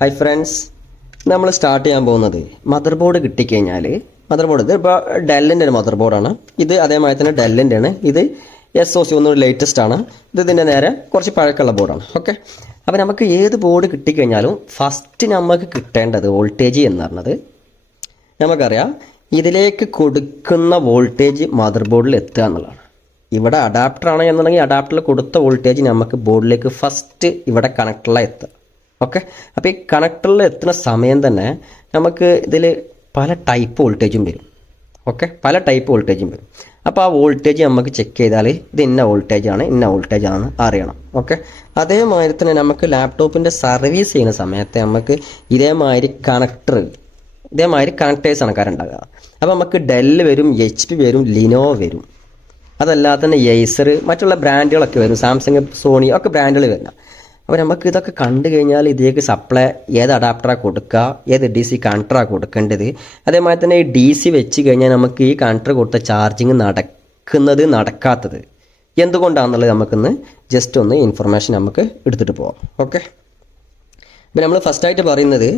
Hi friends, നമ്മൾ start ചെയ്യാൻ പോകുന്നത് മദർ ബോർഡ് കിട്ടിക്കഴിഞ്ഞാൽ ഇത് ഇപ്പോൾ ഡെല്ലിൻ്റെ ഒരു മദർ ബോർഡാണ്. ഇത് അതേമാതിരി തന്നെ ഡെല്ലിൻ്റെ ആണ്. ഇത് SOC ഒന്നും ലേറ്റസ്റ്റ് ആണ്. ഇതിൻ്റെ നേരെ കുറച്ച് പഴക്കമുള്ള ബോർഡാണ്. ഓക്കെ, അപ്പോൾ നമുക്ക് ഏത് ബോർഡ് കിട്ടിക്കഴിഞ്ഞാലും ഫസ്റ്റ് നമുക്ക് കിട്ടേണ്ടത് വോൾട്ടേജ് എന്ന് പറഞ്ഞത് നമുക്കറിയാം. ഇതിലേക്ക് കൊടുക്കുന്ന വോൾട്ടേജ് മദർ ബോർഡിൽ എത്തുക എന്നുള്ളതാണ്. ഇവിടെ അഡാപ്റ്റർ ആണ് എന്നുണ്ടെങ്കിൽ അഡാപ്റ്ററിൽ കൊടുത്ത വോൾട്ടേജ് നമുക്ക് ബോർഡിലേക്ക് ഫസ്റ്റ് ഇവിടെ കണക്ടറിലാണ് എത്തുക. ഓക്കെ, അപ്പോൾ ഈ കണക്ടറിൽ എത്തുന്ന സമയം തന്നെ നമുക്ക് ഇതിൽ പല ടൈപ്പ് വോൾട്ടേജും വരും. ഓക്കെ, പല ടൈപ്പ് വോൾട്ടേജും വരും. അപ്പോൾ ആ വോൾട്ടേജ് നമുക്ക് ചെക്ക് ചെയ്താൽ ഇത് ഇന്ന വോൾട്ടേജ് ആണെന്ന് അറിയണം. ഓക്കെ, അതേമാതിരി തന്നെ നമുക്ക് ലാപ്ടോപ്പിൻ്റെ സർവീസ് ചെയ്യുന്ന സമയത്ത് നമുക്ക് ഇതേമാതിരി കണക്ടേഴ്സ് ആണ് ഉണ്ടാകുക. അപ്പോൾ നമുക്ക് ഡെല്ല് വരും, HP വരും, ലിനോവോ വരും. അതല്ലാതെ തന്നെ ഏസർ, മറ്റുള്ള ബ്രാൻഡുകളൊക്കെ വരും, സാംസങ്, സോണി ഒക്കെ ബ്രാൻഡുകൾ വരുന്ന. അപ്പോൾ നമുക്ക് ഇതൊക്കെ കണ്ടു കഴിഞ്ഞാൽ ഇതിലേക്ക് സപ്ലൈ ഏത് അഡാപ്റ്ററാണ് കൊടുക്കുക, ഏത് DC കണക്ടറാണ് കൊടുക്കേണ്ടത്. അതേമാതിരി തന്നെ ഈ DC വെച്ച് കഴിഞ്ഞാൽ നമുക്ക് ഈ കണക്ടർ കൊടുത്ത ചാർജിങ് നടക്കാത്തത് എന്തുകൊണ്ടാണെന്നുള്ളത് നമുക്കൊന്ന് ജസ്റ്റ് ഒന്ന് ഇൻഫർമേഷൻ നമുക്ക് എടുത്തിട്ട് പോകാം. ഓക്കെ, അപ്പോൾ നമ്മൾ ഫസ്റ്റായിട്ട് പറയുന്നത്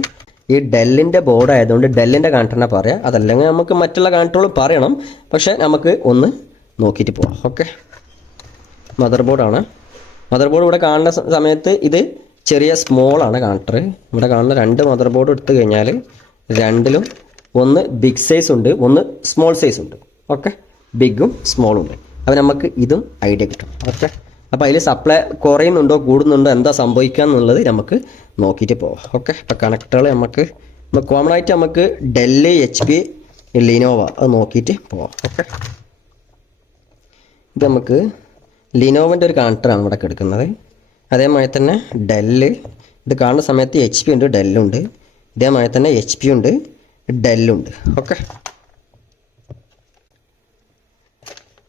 ഈ ഡെല്ലിൻ്റെ ബോർഡ് ആയതുകൊണ്ട് ഡെല്ലിൻ്റെ കണക്ടറിനെ പറയാം. അതല്ലെങ്കിൽ നമുക്ക് മറ്റുള്ള കണക്ടറുകൾ പറയണം, പക്ഷേ നമുക്ക് ഒന്ന് നോക്കിയിട്ട് പോവാം. ഓക്കെ, മദർ ബോർഡാണ്. മദർ ബോർഡ് ഇവിടെ കാണുന്ന സമയത്ത് ഇത് ചെറിയ സ്മോളാണ് കണക്ടർ. ഇവിടെ കാണുന്ന രണ്ട് മദർ ബോർഡ് എടുത്തു കഴിഞ്ഞാൽ രണ്ടിലും ഒന്ന് ബിഗ് സൈസ് ഉണ്ട്, ഒന്ന് സ്മോൾ സൈസ് ഉണ്ട്. ഓക്കെ, ബിഗും സ്മോളും ഉണ്ട്. അപ്പോൾ നമുക്ക് ഇതും ഐഡിയ കിട്ടും. ഓക്കെ, അപ്പോൾ അതിൽ സപ്ലൈ കുറയുന്നുണ്ടോ കൂടുന്നുണ്ടോ എന്താ സംഭവിക്കുക എന്നുള്ളത് നമുക്ക് നോക്കിയിട്ട് പോവാം. ഓക്കെ, അപ്പോൾ കണക്ടറുകൾ നമുക്ക് കോമൺ ആയിട്ട് നമുക്ക് ഡെല്ല്, HP, ലിനോവ അത് നോക്കിയിട്ട് പോവാം. ഓക്കെ, ഇത് നമുക്ക് ലിനോവിൻ്റെ ഒരു കണക്ടറാണ് ഇവിടെ എടുക്കുന്നത്. അതേമാതിരി തന്നെ ഡെല്ല്, ഇത് കാണുന്ന സമയത്ത് HP ഉണ്ട്, ഡെല്ലുണ്ട്. ഇതേമാതിരി തന്നെ HP ഉണ്ട്, ഡെല്ലുണ്ട്. ഓക്കെ,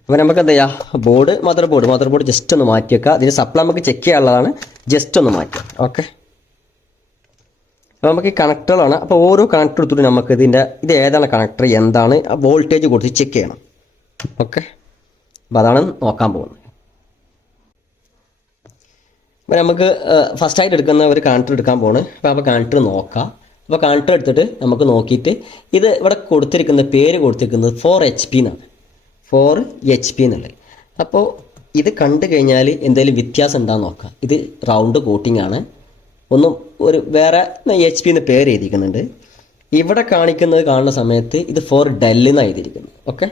അപ്പോൾ നമുക്ക് എന്താ ചെയ്യുക, മദർ ബോർഡ് ജസ്റ്റ് ഒന്ന് മാറ്റി വെക്കുക. അതിന് സപ്ലൈ നമുക്ക് ചെക്ക് ചെയ്യാനുള്ളതാണ്, ജസ്റ്റ് ഒന്ന് മാറ്റുക. ഓക്കെ, അപ്പോൾ നമുക്ക് ഈ കണക്ടറുകളാണ്. അപ്പോൾ ഓരോ കണക്ടർ എടുത്തിട്ട് നമുക്ക് ഇത് ഏതാണ് കണക്ടർ, എന്താണ് വോൾട്ടേജ് കൊടുത്ത് ചെക്ക് ചെയ്യണം. ഓക്കെ, അപ്പോൾ അതാണ് നോക്കാൻ പോകുന്നത്. അപ്പോൾ നമുക്ക് ഫസ്റ്റായിട്ട് എടുക്കുന്ന ഒരു കണക്ടർ എടുക്കാൻ പോകുന്നത്. അപ്പോൾ കണക്ടർ നോക്കാം. അപ്പോൾ കണക്ടർ എടുത്തിട്ട് നമുക്ക് നോക്കിയിട്ട് ഇത് ഇവിടെ പേര് കൊടുത്തിരിക്കുന്നത് 4HP എന്നാണ്. 4HP എന്നുള്ളത്. അപ്പോൾ ഇത് കണ്ടു കഴിഞ്ഞാൽ എന്തെങ്കിലും വ്യത്യാസം ഉണ്ടാകുന്ന നോക്കാം. ഇത് റൗണ്ട് കോട്ടിംഗ് ആണ്. ഒരു വേറെ HP എന്ന് പേര് എഴുതിയിരിക്കുന്നുണ്ട്. ഇവിടെ കാണുന്ന സമയത്ത് ഇത് 4 ഡെല്ല് എന്നാണ് എഴുതിയിരിക്കുന്നത്. Okay,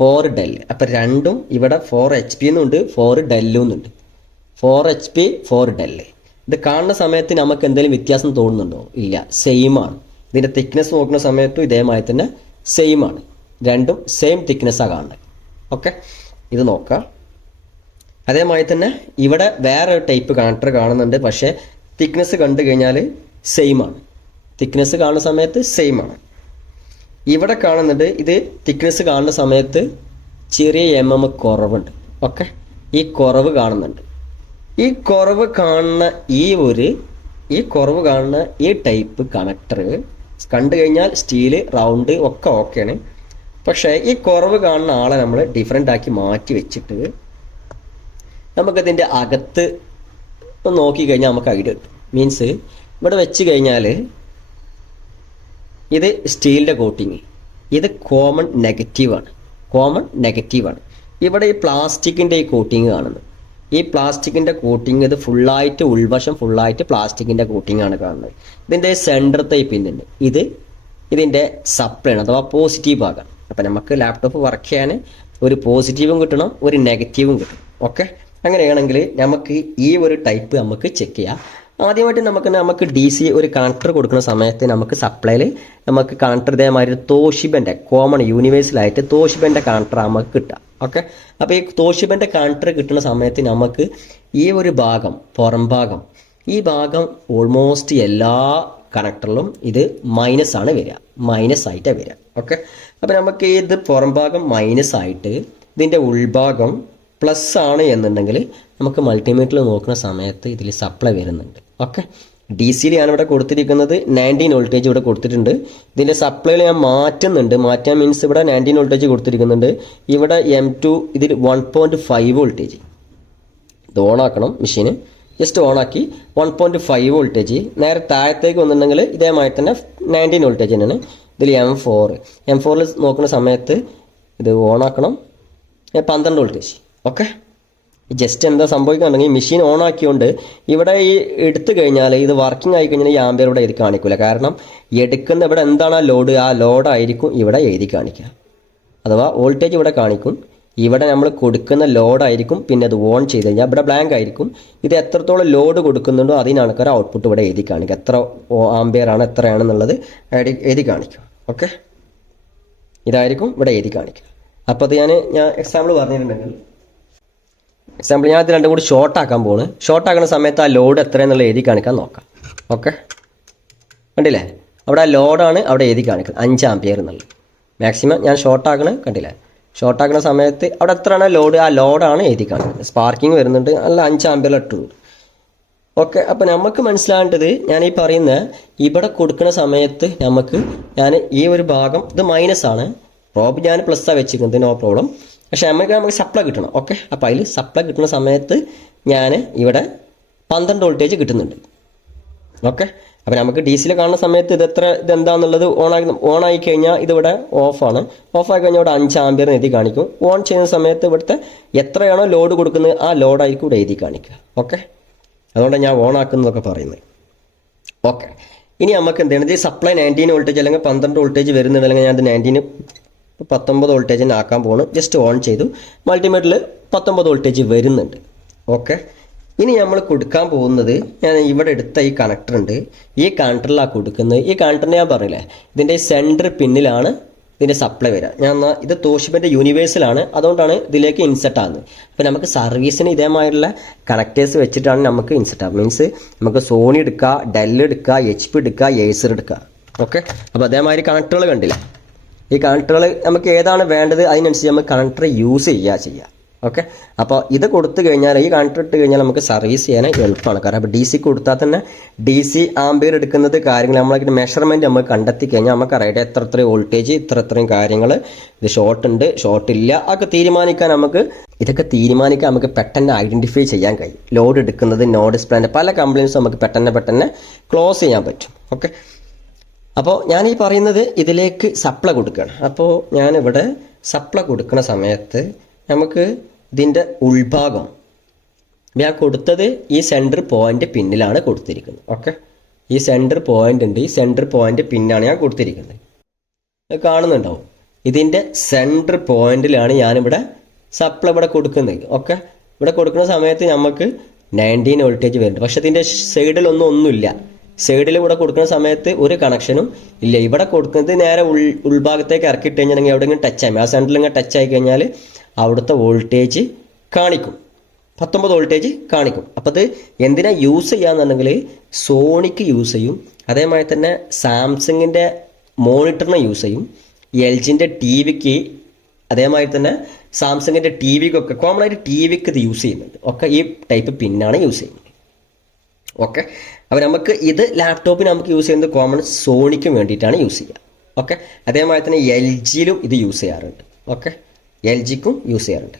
4 Dell. അപ്പോൾ രണ്ടും ഇവിടെ 4HP എന്നുണ്ട്, 4 ഡെല്ലും എന്നുണ്ട്. 4HP, 4 Dell. ഇത് കാണുന്ന സമയത്ത് നമുക്ക് എന്തെങ്കിലും വ്യത്യാസം തോന്നുന്നുണ്ടോ? ഇല്ല, സെയിം ആണ്. ഇതിൻ്റെ തിക്നെസ് നോക്കുന്ന സമയത്തും ഇതേമാതിരി തന്നെ സെയിം ആണ്. രണ്ടും സെയിം തിക്നെസ്സാണ് കാണുന്നത്. ഓക്കെ, ഇത് നോക്കാം. അതേമാതിരി തന്നെ ഇവിടെ വേറെ ഒരു ടൈപ്പ് കണക്ടർ കാണുന്നുണ്ട്, പക്ഷേ തിക്നെസ് കണ്ടു കഴിഞ്ഞാൽ സെയിം ആണ്. തിക്നെസ് കാണുന്ന സമയത്ത് സെയിം ആണ്. ഇവിടെ കാണുന്നുണ്ട്, ഇത് തിക്നെസ് കാണുന്ന സമയത്ത് ചെറിയ കുറവുണ്ട്. ഓക്കെ, ഈ കുറവ് കാണുന്നുണ്ട്. ഈ കുറവ് കാണുന്ന ഈ ടൈപ്പ് കണക്ടർ കണ്ടു കഴിഞ്ഞാൽ സ്റ്റീല്, റൗണ്ട് ഒക്കെ ഓക്കെയാണ്. പക്ഷേ ഈ കുറവ് കാണുന്ന ആളെ നമ്മൾ ഡിഫറെൻ്റ് ആക്കി മാറ്റി വെച്ചിട്ട് നമുക്കതിൻ്റെ അകത്ത് നോക്കിക്കഴിഞ്ഞാൽ നമുക്ക് ഐഡിയ കിട്ടും. മീൻസ് ഇവിടെ വെച്ച് കഴിഞ്ഞാൽ ഇത് സ്റ്റീലിൻ്റെ കോട്ടിങ്, ഇത് കോമൺ നെഗറ്റീവാണ്. ഇവിടെ ഈ പ്ലാസ്റ്റിക്കിൻ്റെ ഈ കോട്ടിങ് കാണുന്നത്. ഈ പ്ലാസ്റ്റിക്കിൻ്റെ കോട്ടിങ് ഇത് ഫുള്ളായിട്ട്, ഉൾവശം ഫുള്ളായിട്ട് പ്ലാസ്റ്റിക്കിൻ്റെ കോട്ടിങ് ആണ് കാണുന്നത്. ഇതിൻ്റെ സെൻറ്ററത്തെ ഈ പിന്നുണ്ട്, ഇതിൻ്റെ സപ്ലൈ ആണ്, അഥവാ പോസിറ്റീവ് ഭാഗം. അപ്പം നമുക്ക് ലാപ്ടോപ്പ് വർക്ക് ചെയ്യാൻ ഒരു പോസിറ്റീവും കിട്ടണം, ഒരു നെഗറ്റീവും കിട്ടണം. ഓക്കെ, അങ്ങനെയാണെങ്കിൽ നമുക്ക് ഈ ഒരു ടൈപ്പ് നമുക്ക് ചെക്ക് ചെയ്യാം. ആദ്യമായിട്ട് നമുക്ക് DC ഒരു കണക്ടർ കൊടുക്കുന്ന സമയത്ത് നമുക്ക് സപ്ലൈയിൽ നമുക്ക് കണക്ടർ ഇതേമാതിരി തോഷിബൻ്റെ കോമൺ യൂണിവേഴ്സലായിട്ട് തോഷിബൻ്റെ കണക്ടർ നമുക്ക് കിട്ടുക. ഓക്കെ, അപ്പോൾ ഈ തോഷിബൻ്റെ കണക്ടർ കിട്ടുന്ന സമയത്ത് നമുക്ക് ഈ ഒരു ഭാഗം, പുറം ഭാഗം, ഈ ഭാഗം ഓൾമോസ്റ്റ് എല്ലാ കണക്ടറിലും ഇത് മൈനസ് ആയിട്ടാണ് വരിക. ഓക്കെ, അപ്പോൾ നമുക്ക് ഇത് പുറം ഭാഗം മൈനസ് ആയിട്ട് ഇതിൻ്റെ ഉൾഭാഗം പ്ലസ് ആണ് എന്നുണ്ടെങ്കിൽ നമുക്ക് മൾട്ടിമീറ്ററിൽ നോക്കുന്ന സമയത്ത് ഇതിൽ സപ്ലൈ വരുന്നുണ്ട്. ഓക്കെ, DC ആണ് ഇവിടെ കൊടുത്തിരിക്കുന്നത്. 19 വോൾട്ടേജ് ഇവിടെ കൊടുത്തിട്ടുണ്ട്. ഇതിൻ്റെ സപ്ലൈയിൽ ഞാൻ മാറ്റാൻ മീൻസ് ഇവിടെ 19 വോൾട്ടേജ് കൊടുത്തിരിക്കുന്നുണ്ട്. ഇവിടെ M2 ഇതിൽ 1.5 വോൾട്ടേജ്. ഇത് ഓണാക്കണം മെഷീന്. ജസ്റ്റ് ഓണാക്കി 1.5 വോൾട്ടേജ് നേരെ താഴത്തേക്ക് വന്നിട്ടുണ്ടെങ്കിൽ ഇതേമായി തന്നെ 19 വോൾട്ടേജ് തന്നെയാണ്. ഇതിൽ M4 നോക്കുന്ന സമയത്ത് ഇത് ഓണാക്കണം 12 വോൾട്ടേജ്. ഓക്കെ, ജസ്റ്റ് എന്താ സംഭവിക്കുന്നുണ്ടെങ്കിൽ മെഷീൻ ഓൺ ആക്കിയോണ്ട് ഇവിടെ ഈ എടുത്തു കഴിഞ്ഞാൽ ഇത് വർക്കിംഗ് ആയി കഴിഞ്ഞാൽ ഈ ആംബിയർ ഇവിടെ എഴുതി കാണിക്കില്ല. കാരണം എടുക്കുന്ന ഇവിടെ എന്താണ് ആ ലോഡ്, ആ ലോഡായിരിക്കും ഇവിടെ എഴുതി കാണിക്കുക. അഥവാ വോൾട്ടേജ് ഇവിടെ കാണിക്കും, ഇവിടെ നമ്മൾ കൊടുക്കുന്ന ലോഡായിരിക്കും. പിന്നെ അത് ഓൺ ചെയ്ത് കഴിഞ്ഞാൽ ഇവിടെ ബ്ലാങ്ക് ആയിരിക്കും. ഇത് എത്രത്തോളം ലോഡ് കൊടുക്കുന്നുണ്ടോ അതിനാണ് ഒരു ഔട്ട്പുട്ട് ഇവിടെ എഴുതി കാണിക്കുക. എത്ര ആംബിയർ ആണ് എത്രയാണെന്നുള്ളത് എഴുതി കാണിക്കും. ഓക്കെ, ഇതായിരിക്കും ഇവിടെ എഴുതി കാണിക്കുക. അപ്പോൾ അത് ഞാൻ എക്സാമ്പിൾ പറഞ്ഞിട്ടുണ്ടെങ്കിൽ ഞാൻ ഇത് രണ്ടും കൂടി ഷോർട്ട് ആക്കാൻ പോകുന്നു. ഷോർട്ട് ആക്കുന്ന സമയത്ത് ആ ലോഡ് എത്രയെന്നുള്ള എഴുതി കാണിക്കാൻ നോക്കാം. ഓക്കെ, കണ്ടില്ലേ, അവിടെ ആ ലോഡാണ് അവിടെ എഴുതി കാണിക്കുന്നത് 5 ആംപിയർ എന്നുള്ളത്. മാക്സിമം ഞാൻ ഷോർട്ട് ആക്കണ കണ്ടില്ലേ, ഷോർട്ട് ആക്കുന്ന സമയത്ത് അവിടെ എത്രയാണ് ലോഡ്, ആ ലോഡാണ് എഴുതി കാണിക്കുന്നത്. സ്പാർക്കിംഗ് വരുന്നുണ്ട്, നല്ല 5 ആംപിയർ ഇട്ടുണ്ട്. ഓക്കെ, അപ്പോൾ നമുക്ക് മനസ്സിലാകേണ്ടത് ഞാൻ ഈ പറയുന്ന ഇവിടെ കൊടുക്കുന്ന സമയത്ത് ഞാൻ ഈ ഒരു ഭാഗം ഇത് മൈനസ് ആണ്, പ്രോബ് ഞാൻ പ്ലസ്സാണ് വെച്ചിരിക്കുന്നത്, നോ പ്രോബ്ലം. പക്ഷെ നമുക്ക് സപ്ലൈ കിട്ടണം. ഓക്കെ, അപ്പോൾ അതിൽ സപ്ലൈ കിട്ടുന്ന സമയത്ത് ഞാൻ ഇവിടെ 12 വോൾട്ടേജ് കിട്ടുന്നുണ്ട്. ഓക്കെ, അപ്പോൾ നമുക്ക് ഡി സിയിൽ കാണുന്ന സമയത്ത് ഇതെന്താണെന്നുള്ളത് ഓണായി കഴിഞ്ഞാൽ ഇതിവിടെ ഓഫാണ്. ഓഫായി കഴിഞ്ഞാൽ ഇവിടെ 5 ആംപിയർ എഴുതി കാണിക്കും. ഓൺ ചെയ്യുന്ന സമയത്ത് ഇവിടുത്തെ എത്രയാണോ ലോഡ് കൊടുക്കുന്നത് ആ ലോഡായിരിക്കും ഇവിടെ എഴുതി കാണിക്കുക. ഓക്കെ, അതുകൊണ്ടാണ് ഞാൻ ഓൺ ആക്കുന്നതൊക്കെ പറയുന്നത്. ഓക്കെ, ഇനി നമുക്ക് എന്താണ് ഇത് സപ്ലൈ 19 വോൾട്ടേജ് അല്ലെങ്കിൽ 12 വോൾട്ടേജ് വരുന്നുണ്ടെങ്കിൽ ഞാൻ 19 വോൾട്ടേജിന് ആക്കാൻ പോകുന്നു. ജസ്റ്റ് ഓൺ ചെയ്തു, മൾട്ടിമീറ്ററിൽ 19 വോൾട്ടേജ് വരുന്നുണ്ട്. ഓക്കെ, ഇനി നമ്മൾ കൊടുക്കാൻ പോകുന്നത് ഞാൻ ഇവിടെ എടുത്ത ഈ കണക്ടർ ഉണ്ട്, ഈ കണക്ടറിലാണ് കൊടുക്കുന്നത്. ഈ കണക്ടറിന് ഞാൻ പറഞ്ഞില്ലേ ഇതിൻ്റെ സെൻറ്റർ പിന്നിലാണ് ഇതിൻ്റെ സപ്ലൈ വരിക. ഇത് തോഷിബിൻ്റെ യൂണിവേഴ്സലാണ്, അതുകൊണ്ടാണ് ഇതിലേക്ക് ഇൻസെർട്ട് ആകുന്നത്. അപ്പോൾ നമുക്ക് സർവീസിന് ഇതേമായിട്ടുള്ള കണക്ടേഴ്സ് വെച്ചിട്ടാണ് നമുക്ക് ഇൻസെർട്ട് ആകുക. മീൻസ് നമുക്ക് സോണി എടുക്കുക, ഡെൽ എടുക്കുക, HP എടുക്കുക, ഏസർ എടുക്കുക. ഓക്കെ, അപ്പോൾ അതേമാതിരി കണക്ടറുകൾ കണ്ടില്ല, ഈ കണക്ടറുകൾ നമുക്ക് ഏതാണ് വേണ്ടത് അതിനനുസരിച്ച് നമുക്ക് കണക്ടർ യൂസ് ചെയ്യുക. ഓക്കെ, അപ്പോൾ ഇത് കൊടുത്തു കഴിഞ്ഞാൽ ഈ കണക്ടർ ഇട്ട് കഴിഞ്ഞാൽ നമുക്ക് സർവീസ് ചെയ്യാൻ എളുപ്പമാണ്. കാരണം അപ്പോൾ DC കൊടുത്താൽ തന്നെ DC ആംപിയർ എടുക്കുന്നത് കാര്യങ്ങൾ നമ്മളൊക്കെ മെഷർമെൻറ്റ് നമുക്ക് കണ്ടെത്തി കഴിഞ്ഞാൽ നമുക്കറിയാം എത്ര വോൾട്ടേജ് ഇത്രയും കാര്യങ്ങൾ, ഇത് ഷോർട്ട് ഉണ്ട് ഷോർട്ട് ഇല്ല ഒക്കെ തീരുമാനിക്കാൻ നമുക്ക് പെട്ടെന്ന് ഐഡൻറ്റിഫൈ ചെയ്യാൻ കഴിയും. ലോഡ് എടുക്കുന്നത് നോഡ് ഡിസ്പ്ലേൻ്റെ പല കംപ്ലയിൻസും നമുക്ക് പെട്ടെന്ന് ക്ലോസ് ചെയ്യാൻ പറ്റും. ഓക്കെ, അപ്പോൾ ഞാൻ ഈ പറയുന്നത് ഇതിലേക്ക് സപ്ലൈ കൊടുക്കുകയാണ്. അപ്പോൾ ഞാനിവിടെ സപ്ലൈ കൊടുക്കുന്ന സമയത്ത് നമുക്ക് ഇതിൻ്റെ ഉൾഭാഗം ഞാൻ കൊടുത്തത് ഈ സെൻറ്റർ പോയിന്റ് പിന്നിലാണ് കൊടുത്തിരിക്കുന്നത്. ഓക്കെ, ഈ സെൻറ്റർ പോയിന്റ് ഉണ്ട്, ഈ സെൻറ്റർ പോയിന്റ് പിന്നാണ് ഞാൻ കൊടുത്തിരിക്കുന്നത്. കാണുന്നുണ്ടാവും, ഇതിൻ്റെ സെൻറ്റർ പോയിന്റിലാണ് ഞാനിവിടെ സപ്ലൈ ഇവിടെ കൊടുക്കുന്നത്. ഓക്കെ, ഇവിടെ കൊടുക്കുന്ന സമയത്ത് നമുക്ക് 19 വോൾട്ടേജ് വരുന്നുണ്ട്. പക്ഷെ ഇതിൻ്റെ സൈഡിലൊന്നുമില്ല. സൈഡിൽ ഇവിടെ കൊടുക്കുന്ന സമയത്ത് ഒരു കണക്ഷനും ഇല്ല. ഇവിടെ കൊടുക്കുന്നത് നേരെ ഉൾഭാഗത്തേക്ക് ഇറക്കിയിട്ട് കഴിഞ്ഞാൽ എവിടെയെങ്കിലും ടച്ച് ആയി, ആ സെൻറ്ററിൽ ഇങ്ങനെ ടച്ച് ആയി കഴിഞ്ഞാൽ അവിടുത്തെ വോൾട്ടേജ് കാണിക്കും, 19 വോൾട്ടേജ് കാണിക്കും. അപ്പോൾ അത് എന്തിനാ യൂസ് ചെയ്യാന്നുണ്ടെങ്കിൽ സോണിക്ക് യൂസ് ചെയ്യും, അതേമാതിരി തന്നെ സാംസങ്ങിൻ്റെ മോണിറ്ററിന് യൂസ് ചെയ്യും, LGൻ്റെ TVക്ക്, അതേമാതിരി തന്നെ സാംസങ്ങിൻ്റെ TVക്കൊക്കെ കോമൺ ആയിട്ട് TVക്ക് ഇത് യൂസ് ചെയ്യുന്നുണ്ട്. ഒക്കെ ഈ ടൈപ്പ് പിന്നാണ് യൂസ് ചെയ്യുന്നത്. ഓക്കെ, അപ്പോൾ നമുക്ക് ഇത് ലാപ്ടോപ്പിന് നമുക്ക് യൂസ് ചെയ്യുന്നത് കോമൺ സോണിക്ക് വേണ്ടിയിട്ടാണ് യൂസ് ചെയ്യുക. ഓക്കെ, അതേമാതിരി തന്നെ LGയിലും ഇത് യൂസ് ചെയ്യാറുണ്ട്. ഓക്കെ, LGക്കും യൂസ് ചെയ്യാറുണ്ട്.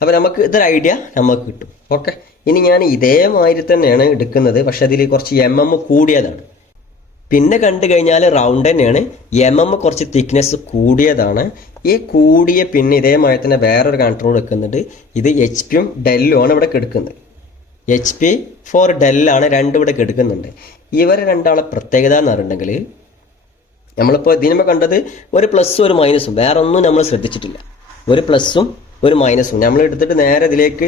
അപ്പോൾ നമുക്ക് ഇതൊരു ഐഡിയ നമുക്ക് കിട്ടും. ഓക്കെ, ഇനി ഞാൻ ഇതേമാതിരി തന്നെയാണ് എടുക്കുന്നത്, പക്ഷെ അതിൽ കുറച്ച് MM കൂടിയതാണ്. പിന്നെ കണ്ടു കഴിഞ്ഞാൽ റൗണ്ട് തന്നെയാണ്, MM കുറച്ച് തിക്നെസ് കൂടിയതാണ്. ഈ കൂടിയ പിന്നെ ഇതേമാതിരി തന്നെ വേറൊരു കൺട്രോൾ എടുക്കുന്നുണ്ട്. ഇത് HP-യും ഡെല്ലും ആണ് ഇവിടെ എടുക്കുന്നത്. HP ഫോർ ഡെല്ലാണ് രണ്ടും ഇവിടെ എടുക്കുന്നുണ്ട്. ഇവർ രണ്ടാളെ പ്രത്യേകത എന്ന് പറഞ്ഞിട്ടുണ്ടെങ്കിൽ നമ്മളിപ്പോൾ ഇതിനുമ്പോൾ കണ്ടത് ഒരു പ്ലസ്സും ഒരു മൈനസും, വേറെ ഒന്നും നമ്മൾ ശ്രദ്ധിച്ചിട്ടില്ല. ഒരു പ്ലസ്സും ഒരു മൈനസും നമ്മൾ എടുത്തിട്ട് നേരെ ഇതിലേക്ക്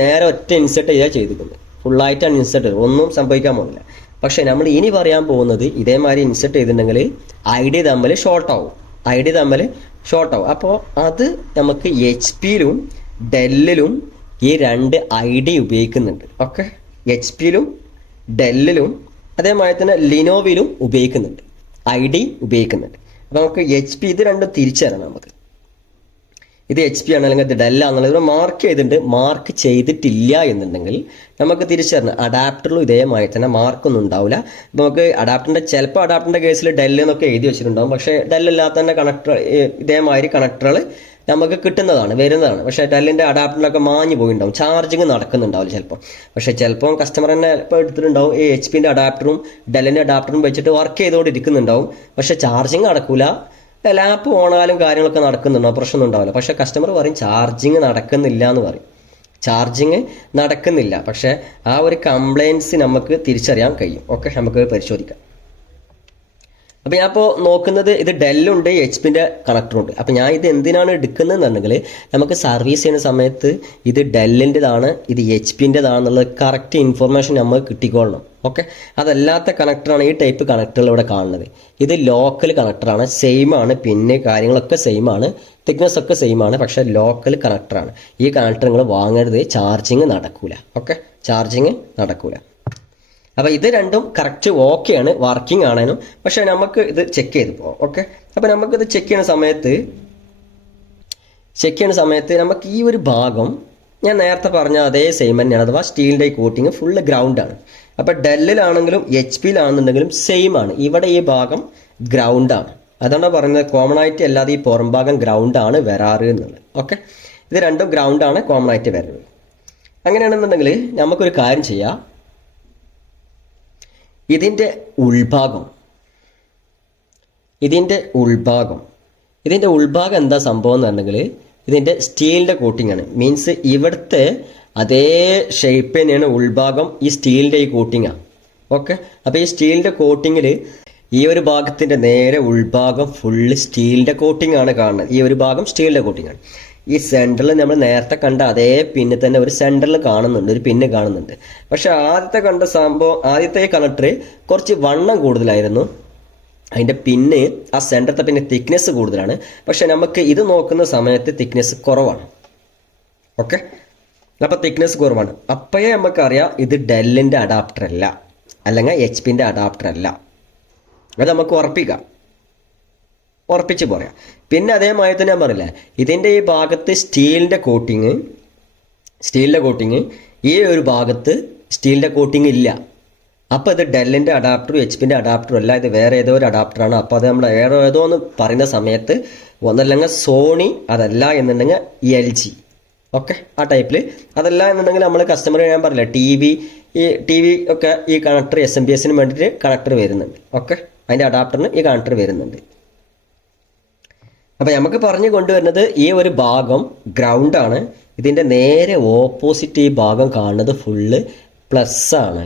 നേരെ ഒറ്റ ഇൻസെർട്ട് ചെയ്താൽ ചെയ്തിരിക്കുന്നത്. ഫുള്ളായിട്ടാണ് ഇൻസെർട്ട്, ഒന്നും സംഭവിക്കാൻ പോകുന്നില്ല. പക്ഷേ നമ്മൾ ഇനി പറയാൻ പോകുന്നത് ഇതേമാതിരി ഇൻസെർട്ട് ചെയ്തിട്ടുണ്ടെങ്കിൽ ID തമ്മിൽ ഷോർട്ടാവും. അപ്പോൾ അത് നമുക്ക് HP-യിലും ഡെല്ലിലും ഈ രണ്ട് ID ഉപയോഗിക്കുന്നുണ്ട്. ഓക്കെ, HP-യിലും ഡെല്ലിലും അതേമാതിരി തന്നെ ലിനോവിലും ഉപയോഗിക്കുന്നുണ്ട്, ID ഉപയോഗിക്കുന്നുണ്ട്. അപ്പോൾ നമുക്ക് HP ഇത് രണ്ടും തിരിച്ചറിയണം. നമുക്ക് ഇത് HP ആണ് അല്ലെങ്കിൽ ഇത് ഡെല്ലാന്നുള്ളത് മാർക്ക് ചെയ്തിട്ടുണ്ട്. മാർക്ക് ചെയ്തിട്ടില്ല എന്നുണ്ടെങ്കിൽ നമുക്ക് തിരിച്ചറിയണം. അഡാപ്റ്ററിലും ഇതേമായി തന്നെ മാർക്കൊന്നും ഉണ്ടാവില്ല. നമുക്ക് ചിലപ്പോൾ അഡാപ്റ്ററിൻ്റെ കേസിൽ ഡെല്ല് എന്നൊക്കെ എഴുതി വെച്ചിട്ടുണ്ടാകും. പക്ഷേ ഡെല്ലല്ലാത്ത തന്നെ കണക്ടർ ഇതേമാതിരി കണക്ടറുകൾ നമുക്ക് വരുന്നതാണ്. പക്ഷേ ഡെല്ലിൻ്റെ അഡാപ്റ്ററിലൊക്കെ മാഞ്ഞു പോയിട്ടുണ്ടാവും, ചാർജിങ് നടക്കുന്നുണ്ടാവില്ല ചിലപ്പോൾ. പക്ഷേ ചിലപ്പോൾ കസ്റ്റമർ തന്നെ ഇപ്പോൾ എടുത്തിട്ടുണ്ടാവും ഈ HP-ൻ്റെ അഡാപ്റ്ററും ഡെല്ലിൻ്റെ അഡാപ്റ്ററും വെച്ചിട്ട് വർക്ക് ചെയ്തുകൊണ്ടിരിക്കുന്നുണ്ടാവും. പക്ഷേ ചാർജിങ് നടക്കൂല, ലാപ്പ് ഓണാലും കാര്യങ്ങളൊക്കെ നടക്കുന്നുണ്ടാവും, പ്രശ്നമൊന്നും ഉണ്ടാവില്ല. പക്ഷേ കസ്റ്റമർ പറയും ചാർജിങ് നടക്കുന്നില്ല എന്ന് പറയും. ചാർജിങ് നടക്കുന്നില്ല, പക്ഷേ ആ ഒരു കംപ്ലയിൻസ് നമുക്ക് തിരിച്ചറിയാൻ കഴിയും. ഓക്കെ, നമുക്ക് പരിശോധിക്കാം. അപ്പോൾ ഞാൻ ഇപ്പോൾ നോക്കുന്നത് ഇത് ഡെല്ലുണ്ട്, HP-ൻ്റെ കണക്ടറുണ്ട്. അപ്പോൾ ഞാൻ ഇത് എന്തിനാണ് എടുക്കുന്നതെന്നുണ്ടെങ്കിൽ നമുക്ക് സർവീസ് ചെയ്യുന്ന സമയത്ത് ഇത് ഡെല്ലിൻ്റെതാണ്, ഇത് HP-ൻ്റെതാണെന്നുള്ളത് കറക്റ്റ് ഇൻഫർമേഷൻ നമുക്ക് കിട്ടിക്കൊള്ളണം. ഓക്കെ, അതല്ലാത്ത കണക്ടറാണ് ഈ ടൈപ്പ് കണക്ടറുകൾ ഇവിടെ കാണുന്നത്. ഇത് ലോക്കൽ കണക്ടറാണ്, സെയിം ആണ്, പിന്നെ കാര്യങ്ങളൊക്കെ സെയിം ആണ്, തിക്നെസ് ഒക്കെ സെയിം ആണ്, പക്ഷേ ലോക്കൽ കണക്ടറാണ്. ഈ കണക്ടർ നിങ്ങൾ വാങ്ങരുത്, ചാർജിങ് നടക്കൂല. ഓക്കെ, ചാർജിങ് നടക്കൂല. അപ്പോൾ ഇത് രണ്ടും കറക്റ്റ് ഓക്കെയാണ്, വർക്കിംഗ് ആണേനും. പക്ഷേ നമുക്ക് ഇത് ചെക്ക് ചെയ്ത് പോകാം. ഓക്കെ, അപ്പോൾ നമുക്കിത് ചെക്ക് ചെയ്യുന്ന സമയത്ത് നമുക്ക് ഈ ഒരു ഭാഗം ഞാൻ നേരത്തെ പറഞ്ഞ അതേ സെയിം തന്നെയാണ്, അഥവാ സ്റ്റീലിൻ്റെ കോട്ടിങ് ഫുള്ള് ഗ്രൗണ്ടാണ്. അപ്പോൾ ഡെല്ലിലാണെങ്കിലും HP-യിലാണെന്നുണ്ടെങ്കിലും സെയിം ആണ്. ഇവിടെ ഈ ഭാഗം ഗ്രൗണ്ടാണ്, അതുകൊണ്ടാണ് പറയുന്നത് കോമൺ ആയിട്ട് അല്ലാതെ ഈ പുറം ഭാഗം ഗ്രൗണ്ടാണ് വരാറ് എന്നുള്ളത്. ഓക്കെ, ഇത് രണ്ടും ഗ്രൗണ്ടാണ് കോമൺ ആയിട്ട് വരുന്നത്. അങ്ങനെയാണെന്നുണ്ടെങ്കിൽ നമുക്കൊരു കാര്യം ചെയ്യാം. ഇതിൻ്റെ ഉൾഭാഗം എന്താ സംഭവം എന്ന് പറഞ്ഞെങ്കിൽ ഇതിൻ്റെ സ്റ്റീലിൻ്റെ കോട്ടിംഗ് ആണ്. മീൻസ് ഇവിടുത്തെ അതേ ഷേപ്പ് തന്നെയാണ് ഉൾഭാഗം, ഈ സ്റ്റീലിൻ്റെ ഈ കോട്ടിങ്ങാണ്. ഓക്കെ, അപ്പോൾ ഈ സ്റ്റീലിൻ്റെ കോട്ടിങ്ങിൽ ഈ ഒരു ഭാഗത്തിൻ്റെ നേരെ ഉൾഭാഗം ഫുള്ള് സ്റ്റീലിൻ്റെ കോട്ടിംഗ് ആണ് കാണുന്നത്. ഈ ഒരു ഭാഗം സ്റ്റീലിൻ്റെ കോട്ടിംഗ് ആണ്. ഈ സെൻറ്ററിൽ നമ്മൾ നേരത്തെ കണ്ട അതേ പിന്നിൽ തന്നെ ഒരു സെൻറ്ററിൽ കാണുന്നുണ്ട്, ഒരു പിന്ന് കാണുന്നുണ്ട്. പക്ഷെ ആദ്യത്തെ കണക്ടർ കുറച്ച് വണ്ണം കൂടുതലായിരുന്നു, അതിൻ്റെ പിന്ന് ആ സെൻറ്ററത്തെ പിന്നെ തിക്നെസ് കൂടുതലാണ്. പക്ഷെ നമുക്ക് ഇത് നോക്കുന്ന സമയത്ത് തിക്നെസ് കുറവാണ്. ഓക്കെ, അപ്പോൾ തിക്നെസ് കുറവാണ്. അപ്പോഴേ നമുക്കറിയാം ഇത് ഡെല്ലിൻ്റെ അഡാപ്റ്റർ അല്ല, അല്ലെങ്കിൽ HP-ൻ്റെ അഡാപ്റ്റർ അല്ല. അത് നമുക്ക് ഉറപ്പിച്ച് പറയാം. പിന്നെ അതേമാതിരി തന്നെ ഞാൻ പറഞ്ഞില്ലേ, ഇതിൻ്റെ ഈ ഭാഗത്ത് സ്റ്റീലിൻ്റെ കോട്ടിങ് ഈ ഒരു ഭാഗത്ത് സ്റ്റീലിൻ്റെ കോട്ടിങ് ഇല്ല. അപ്പോൾ ഇത് ഡെല്ലിൻ്റെ അഡാപ്റ്ററും HP-ൻ്റെ അഡാപ്റ്ററും അല്ല, ഇത് വേറെ ഏതോ ഒരു അഡാപ്റ്ററാണ്. അപ്പോൾ അത് നമ്മൾ ഏതോ എന്ന് പറയുന്ന സമയത്ത് ഒന്നല്ലെങ്കിൽ സോണി, അതല്ല എന്നുണ്ടെങ്കിൽ LG. ഓക്കെ, ആ ടൈപ്പിൽ. അതല്ല എന്നുണ്ടെങ്കിൽ നമ്മൾ കസ്റ്റമർ ഞാൻ പറഞ്ഞില്ല ടി വി ഒക്കെ ഈ കണക്ടർ SMPS-ന് വേണ്ടിയിട്ട് കണക്ടർ വരുന്നുണ്ട്. ഓക്കെ, അതിൻ്റെ അഡാപ്റ്ററിന് ഈ കണക്ടർ വരുന്നുണ്ട്. അപ്പോൾ നമുക്ക് പറഞ്ഞു കൊണ്ടുവരുന്നത് ഈ ഒരു ഭാഗം ഗ്രൗണ്ടാണ്, ഇതിൻ്റെ നേരെ ഓപ്പോസിറ്റ് ഈ ഭാഗം കാണുന്നത് ഫുള്ള് പ്ലസ് ആണ്.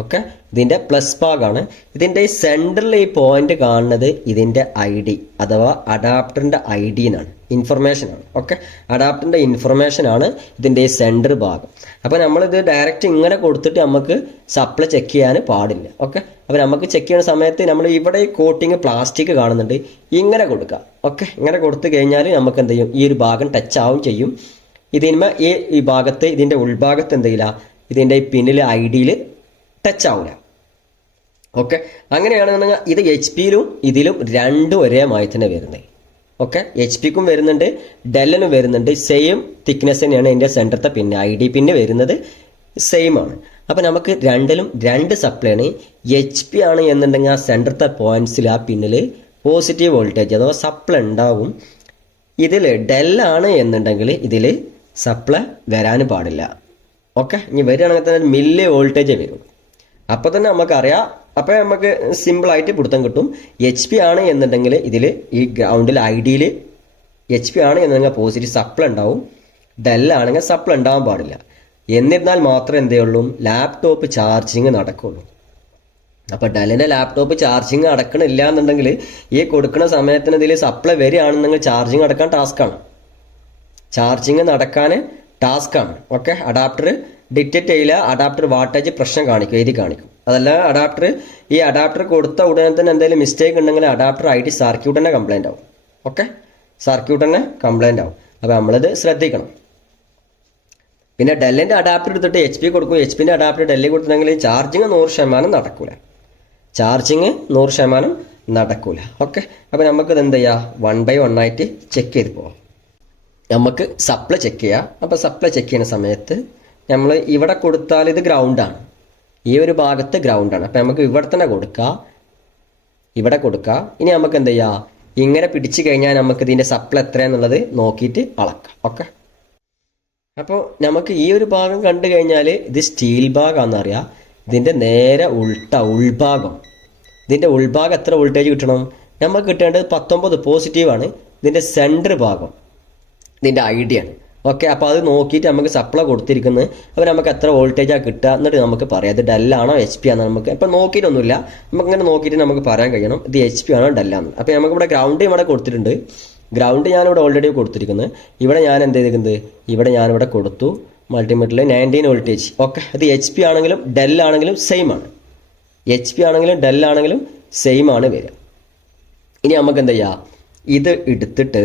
ഓക്കെ, ഇതിൻ്റെ പ്ലസ് ഭാഗമാണ്. ഇതിൻ്റെ ഈ സെൻറ്ററിൽ ഈ പോയിന്റ് കാണുന്നത് ഇതിൻ്റെ ID അഥവാ അഡാപ്റ്ററിൻ്റെ ID എന്നാണ്, ഇൻഫർമേഷനാണ്. ഓക്കെ, അഡാപ്റ്ററിൻ്റെ ഇൻഫർമേഷനാണ് ഇതിൻ്റെ ഈ സെൻറ്റർ ഭാഗം. അപ്പോൾ നമ്മളിത് ഡയറക്റ്റ് ഇങ്ങനെ കൊടുത്തിട്ട് നമുക്ക് സപ്ലൈ ചെക്ക് ചെയ്യാൻ പാടില്ല. ഓക്കെ, അപ്പോൾ നമുക്ക് ചെക്ക് ചെയ്യുന്ന സമയത്ത് നമ്മൾ ഇവിടെ ഈ കോട്ടിങ് പ്ലാസ്റ്റിക് കാണുന്നുണ്ട്, ഇങ്ങനെ കൊടുക്കുക. ഓക്കെ, ഇങ്ങനെ കൊടുത്തു കഴിഞ്ഞാൽ നമുക്ക് എന്ത് ചെയ്യും, ഈ ഒരു ഭാഗം ടച്ച് ആവും ചെയ്യും. ഇതിന്മേ ഈ ഭാഗത്ത് ഇതിൻ്റെ ഉൾഭാഗത്ത് എന്തെയില്ല, ഇതിൻ്റെ ഈ പിന്നിൽ ID-യിൽ ടച്ച് ആവില്ല. ഓക്കെ, അങ്ങനെയാണെന്നുണ്ടെങ്കിൽ ഇത് HP-യിലും ഇതിലും രണ്ടും ഒരേമായി തന്നെ വരുന്നത്. ഓക്കെ, HP-ക്കും വരുന്നുണ്ട്, ഡെല്ലിനും വരുന്നുണ്ട്. സെയിം തിക്നെസ് തന്നെയാണ് ഇതിൻ്റെ സെൻറ്ററത്തെ പിന്നെ ID പിന്നെ വരുന്നത് സെയിം ആണ്. അപ്പോൾ നമുക്ക് രണ്ടിലും രണ്ട് സപ്ലൈ ആണ്. HP ആണ് എന്നുണ്ടെങ്കിൽ ആ സെൻറ്ററത്തെ പോയിന്റ്സിൽ ആ പിന്നിൽ പോസിറ്റീവ് വോൾട്ടേജ് അഥവാ സപ്ലൈ ഉണ്ടാവും. ഇതിൽ ഡെല്ലാണ് എന്നുണ്ടെങ്കിൽ ഇതിൽ സപ്ലൈ വരാൻ പാടില്ല. ഓക്കെ, ഇനി വരികയാണെങ്കിൽ തന്നെ മില്ലി വോൾട്ടേജ് വരും. അപ്പോൾ തന്നെ നമുക്കറിയാം, അപ്പോൾ നമുക്ക് സിമ്പിളായിട്ട് പിടുത്തം കിട്ടും. HP ആണ് എന്നുണ്ടെങ്കിൽ ഇതിൽ ഈ ഗ്രൗണ്ടിൽ ID-യിൽ HP ആണ് എന്നുണ്ടെങ്കിൽ പോസിറ്റീവ് സപ്ലൈ ഉണ്ടാവും, ഡെല്ലാണെങ്കിൽ സപ്ലൈ ഉണ്ടാവാൻ പാടില്ല. എന്നിരുന്നാൽ മാത്രമേ എന്തേ ഉള്ളൂ, ലാപ്ടോപ്പ് ചാർജിങ് നടക്കുള്ളൂ. അപ്പോൾ ഡെല്ലിൻ്റെ ലാപ്ടോപ്പ് ചാർജിങ് നടക്കണില്ല എന്നുണ്ടെങ്കിൽ ഈ കൊടുക്കുന്ന സമയത്തിന് ഇതിൽ സപ്ലൈ വരികയാണെന്നുണ്ടെങ്കിൽ ചാർജിങ് നടക്കാൻ ടാസ്ക്കാണ്. ഓക്കെ, അഡാപ്റ്റർ ഡിറ്റക്റ്റ് ചെയ്യില്ല, അഡാപ്റ്റർ വാട്ടേജ് പ്രശ്നം കാണിക്കും, എഴുതി കാണിക്കും. അതല്ല ഈ അഡാപ്റ്റർ കൊടുത്ത ഉടനെ തന്നെ എന്തെങ്കിലും മിസ്റ്റേക്ക് ഉണ്ടെങ്കിൽ അഡാപ്റ്റർ ID സർക്യൂട്ട് തന്നെ കംപ്ലൈൻ്റ് ആവും. ഓക്കെ, സർക്യൂട്ട് തന്നെ കംപ്ലൈൻ്റ് ആവും. അപ്പോൾ നമ്മളിത് ശ്രദ്ധിക്കണം. പിന്നെ ഡെല്ലിൻ്റെ അഡാപ്റ്റർ എടുത്തിട്ട് HP കൊടുക്കും, HP-ൻ്റെ അഡാപ്റ്റർ ഡെല്ലിൽ കൊടുത്തിട്ടുണ്ടെങ്കിൽ ചാർജിങ് 100% നടക്കൂല. ഓക്കെ, അപ്പോൾ നമുക്കിത് എന്ത് ചെയ്യാം, 1 by 1 ആയിട്ട് ചെക്ക് ചെയ്ത് പോവാം. നമുക്ക് സപ്ലൈ ചെക്ക് ചെയ്യാം. അപ്പോൾ സപ്ലൈ ചെക്ക് ചെയ്യുന്ന സമയത്ത് നമ്മൾ ഇവിടെ കൊടുത്താൽ ഇത് ഗ്രൗണ്ടാണ്, ഈ ഒരു ഭാഗത്ത് ഗ്രൗണ്ടാണ്. അപ്പോൾ നമുക്ക് ഇവിടെ തന്നെ കൊടുക്കുക. ഇനി നമുക്ക് എന്ത് ചെയ്യാം, ഇങ്ങനെ പിടിച്ചു കഴിഞ്ഞാൽ നമുക്ക് ഇതിൻ്റെ സപ്ലൈ എത്രയാണെന്നുള്ളത് നോക്കിയിട്ട് അളക്കാം. ഓക്കെ, അപ്പോൾ നമുക്ക് ഈ ഒരു ഭാഗം കണ്ടു കഴിഞ്ഞാൽ ഇത് സ്റ്റീൽ ഭാഗമാണെന്നറിയാം. ഇതിൻ്റെ നേരെ ഉൾഭാഗം, ഇതിൻ്റെ ഉൾഭാഗം എത്ര വോൾട്ടേജ് കിട്ടണം? നമുക്ക് കിട്ടേണ്ടത് 19 പോസിറ്റീവാണ്. ഇതിൻ്റെ സെൻറ്റർ ഭാഗം ഇതിൻ്റെ ഐഡിയ ആണ്. ഓക്കെ, അപ്പോൾ അത് നോക്കിയിട്ട് നമുക്ക് സപ്ലൈ കൊടുത്തിരിക്കുന്നത്. അപ്പോൾ നമുക്ക് എത്ര വോൾട്ടേജാണ് കിട്ടുക എന്നിട്ട് നമുക്ക് പറയാം ഇത് ഡെല്ലാണോ എച്ച് പി ആണോ. നമുക്ക് ഇപ്പം നോക്കിയിട്ടൊന്നുമില്ല, നമുക്കിങ്ങനെ നോക്കിയിട്ട് നമുക്ക് പറയാൻ കഴിയണം ഇത് എച്ച് പി ആണോ ഡെല്ലാണോ. അപ്പോൾ നമുക്കിവിടെ ഗ്രൗണ്ട് ഇവിടെ കൊടുത്തിട്ടുണ്ട്. ഗ്രൗണ്ട് ഞാനിവിടെ ഓൾറെഡി കൊടുത്തിരിക്കുന്നത്. ഇവിടെ ഞാൻ എന്ത് ചെയ്തിരിക്കുന്നത്, ഇവിടെ ഞാനിവിടെ കൊടുത്തു മൾട്ടിമീറ്ററിൽ 19 വോൾട്ടേജ്. ഓക്കെ, അത് എച്ച് പി ആണെങ്കിലും ഡെല്ലാണെങ്കിലും സെയിം ആണ്. എച്ച് പി ആണെങ്കിലും ഡെല്ലാണെങ്കിലും സെയിം ആണ് വരിക. ഇനി നമുക്ക് എന്ത് ചെയ്യാം, ഇത് എടുത്തിട്ട്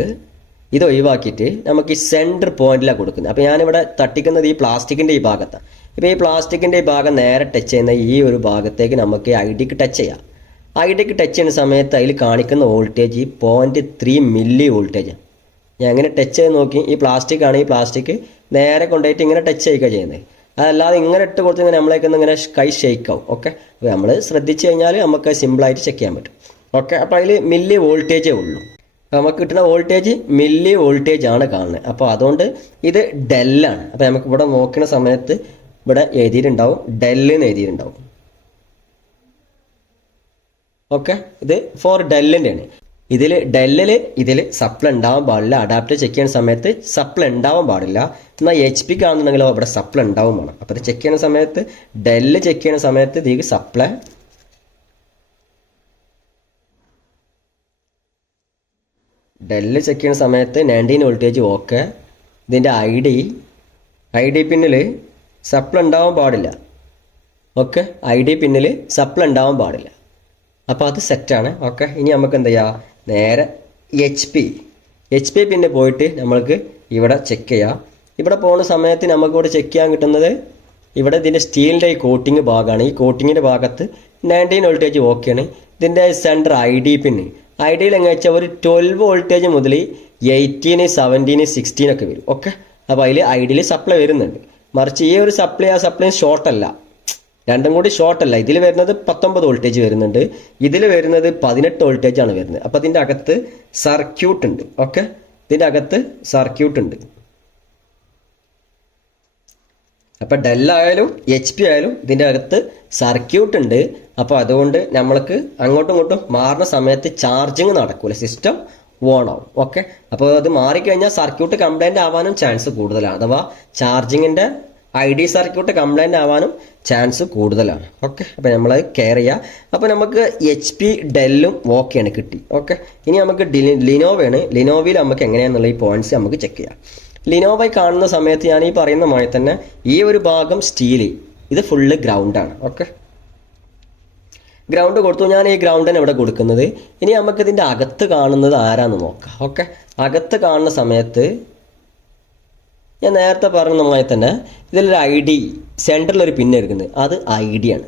ഇത് ഒഴിവാക്കിയിട്ട് നമുക്ക് ഈ സെൻറ്റർ പോയിന്റിലാണ് കൊടുക്കുന്നത്. അപ്പോൾ ഞാനിവിടെ തട്ടിക്കുന്നത് ഈ പ്ലാസ്റ്റിക്കിൻ്റെ ഈ ഭാഗത്താണ്. ഇപ്പോൾ ഈ പ്ലാസ്റ്റിക്കിൻ്റെ ഈ ഭാഗം നേരെ ടച്ച് ചെയ്യുന്ന ഈ ഒരു ഭാഗത്തേക്ക് നമുക്ക് ഐ ഡിക്ക് ടച്ച് ചെയ്യാം. ഐ ഡിക്ക് ടച്ച് ചെയ്യുന്ന സമയത്ത് അതിൽ കാണിക്കുന്ന വോൾട്ടേജ് 0.3 മില്ലി വോൾട്ടേജാണ്. ഞാൻ അങ്ങനെ ടച്ച് ചെയ്ത് നോക്കി, ഈ പ്ലാസ്റ്റിക് ആണ്, ഈ പ്ലാസ്റ്റിക് നേരെ കൊണ്ടുപോയിട്ട് ഇങ്ങനെ ടച്ച് ചെയ്യുക ചെയ്യുന്നത്. അതല്ലാതെ ഇങ്ങനെ ഇട്ട് കൊടുത്ത് ഇങ്ങനെ നമ്മളേക്കൊന്ന് ഇങ്ങനെ കൈ ഷെയ്ക്കാവും. ഓക്കെ, അപ്പോൾ നമ്മൾ ശ്രദ്ധിച്ചു കഴിഞ്ഞാൽ നമുക്ക് സിമ്പിളായിട്ട് ചെക്ക് ചെയ്യാൻ പറ്റും. ഓക്കെ, അപ്പോൾ അതിൽ മില്ലി വോൾട്ടേജേ ഉള്ളൂ. നമുക്ക് കിട്ടുന്ന വോൾട്ടേജ് മില്ലി വോൾട്ടേജ് ആണ് കാണുന്നത്. അപ്പോൾ അതുകൊണ്ട് ഇത് ഡെല്ലാണ്. അപ്പോൾ നമുക്ക് ഇവിടെ നോക്കുന്ന സമയത്ത് ഇവിടെ എഴുതിയിട്ടുണ്ടാവും ഡെല്ലെന്ന് എഴുതിയിട്ടുണ്ടാവും. ഓക്കെ, ഇത് ഫോർ ഡെല്ലിൻ്റെയാണ്. ഇതിൽ സപ്ലൈ ഉണ്ടാവാൻ പാടില്ല. അഡാപ്റ്റർ ചെക്ക് ചെയ്യുന്ന സമയത്ത് സപ്ലൈ ഉണ്ടാവാൻ പാടില്ല. എന്നാൽ എച്ച് പി കാണുന്നുണ്ടെങ്കിലോ ഇവിടെ സപ്ലൈ ഉണ്ടാവും വേണം. അപ്പോൾ ഇത് ചെക്ക് ചെയ്യുന്ന സമയത്ത് ഡെല്ല് ചെക്ക് ചെയ്യുന്ന സമയത്ത് ഇതിലേക്ക് സപ്ലൈ ചെക്ക് ചെയ്യുന്ന സമയത്ത് 19 വോൾട്ടേജ്. ഓക്കെ, ഇതിൻ്റെ ഐ ഡി പിന്നിൽ സപ്ലൈ ഉണ്ടാവാൻ പാടില്ല. ഓക്കെ, ഐ ഡി പിന്നിൽ സപ്ലൈ ഉണ്ടാവാൻ പാടില്ല. അപ്പോൾ അത് സെറ്റാണ്. ഓക്കെ, ഇനി നമുക്ക് എന്ത് ചെയ്യാം, നേരെ എച്ച് പി പിന്നെ പോയിട്ട് നമ്മൾക്ക് ഇവിടെ ചെക്ക് ചെയ്യാം. ഇവിടെ പോകുന്ന സമയത്ത് നമുക്കിവിടെ ചെക്ക് ചെയ്യാൻ കിട്ടുന്നത് ഇവിടെ ഇതിൻ്റെ സ്റ്റീലിൻ്റെ ഈ കോട്ടിങ് ഭാഗമാണ്. ഈ കോട്ടിങ്ങിൻ്റെ ഭാഗത്ത് 19 വോൾട്ടേജ് ഓക്കെയാണ്. ഇതിൻ്റെ സെൻറ്റർ ഐ ഡിയിൽ എങ്ങനെ വെച്ചാൽ ഒരു 12 വോൾട്ടേജ് മുതൽ 18, 17, 16 ഒക്കെ വരും. ഓക്കെ, അപ്പോൾ അതിൽ ഐ ഡിയിൽ സപ്ലൈ വരുന്നുണ്ട്. മറിച്ച് ഈ ഒരു സപ്ലൈ ഷോർട്ടല്ല, രണ്ടും കൂടി ഷോർട്ടല്ല. ഇതിൽ വരുന്നത് 19 വോൾട്ടേജ് വരുന്നുണ്ട്, ഇതിൽ വരുന്നത് 18 വോൾട്ടേജ് ആണ് വരുന്നത്. അപ്പോൾ ഇതിൻ്റെ അകത്ത് സർക്യൂട്ട് ഉണ്ട്. ഓക്കെ, ഇതിൻ്റെ അകത്ത് സർക്യൂട്ട് ഉണ്ട്. അപ്പോൾ ഡെല്ലായാലും എച്ച് പി ആയാലും ഇതിൻ്റെ അകത്ത് സർക്യൂട്ട് ഉണ്ട്. അപ്പോൾ അതുകൊണ്ട് നമ്മൾക്ക് അങ്ങോട്ടും ഇങ്ങോട്ടും മാറുന്ന സമയത്ത് ചാർജിങ് നടക്കൂല, സിസ്റ്റം ഓൺ ആവും. ഓക്കെ, അപ്പോൾ അത് മാറിക്കഴിഞ്ഞാൽ സർക്യൂട്ട് കംപ്ലൈൻറ്റ് ആവാനും ചാൻസ് കൂടുതലാണ്. അഥവാ ചാർജിങ്ങിൻ്റെ ഐ ഡി സർക്യൂട്ട് കംപ്ലൈൻറ്റ് ആവാനും ചാൻസ് കൂടുതലാണ്. ഓക്കെ, അപ്പോൾ നമ്മൾ കെയർ ചെയ്യുക. അപ്പോൾ നമുക്ക് എച്ച് പി ഡെല്ലും ഓക്കെയാണ് കിട്ടി. ഓക്കെ, ഇനി നമുക്ക് ലിനോവയാണ്. ലിനോവയിൽ നമുക്ക് എങ്ങനെയാണെന്നുള്ള ഈ പോയിന്റ്സ് നമുക്ക് ചെക്ക് ചെയ്യാം. ലിനോവയിൽ കാണുന്ന സമയത്ത് ഞാൻ ഈ പറയുന്ന മായി തന്നെ ഈ ഒരു ഭാഗം സ്റ്റീൽ, ഇത് ഫുള്ള് ഗ്രൗണ്ടാണ്. ഓക്കെ, ഗ്രൗണ്ട് കൊടുത്തു. ഞാൻ ഈ ഗ്രൗണ്ടിന് ഇവിടെ കൊടുക്കുന്നത്. ഇനി നമുക്ക് ഇതിൻ്റെ അകത്ത് കാണുന്നത് ആരാന്ന് നോക്കാം. ഓക്കെ, അകത്ത് കാണുന്ന സമയത്ത് ഞാൻ നേരത്തെ പറഞ്ഞ മായി തന്നെ ഇതിലൊരു ഐ ഡി സെൻറ്ററിലൊരു പിൻ എടുക്കുന്നത്, അത് ഐ ഡി ആണ്.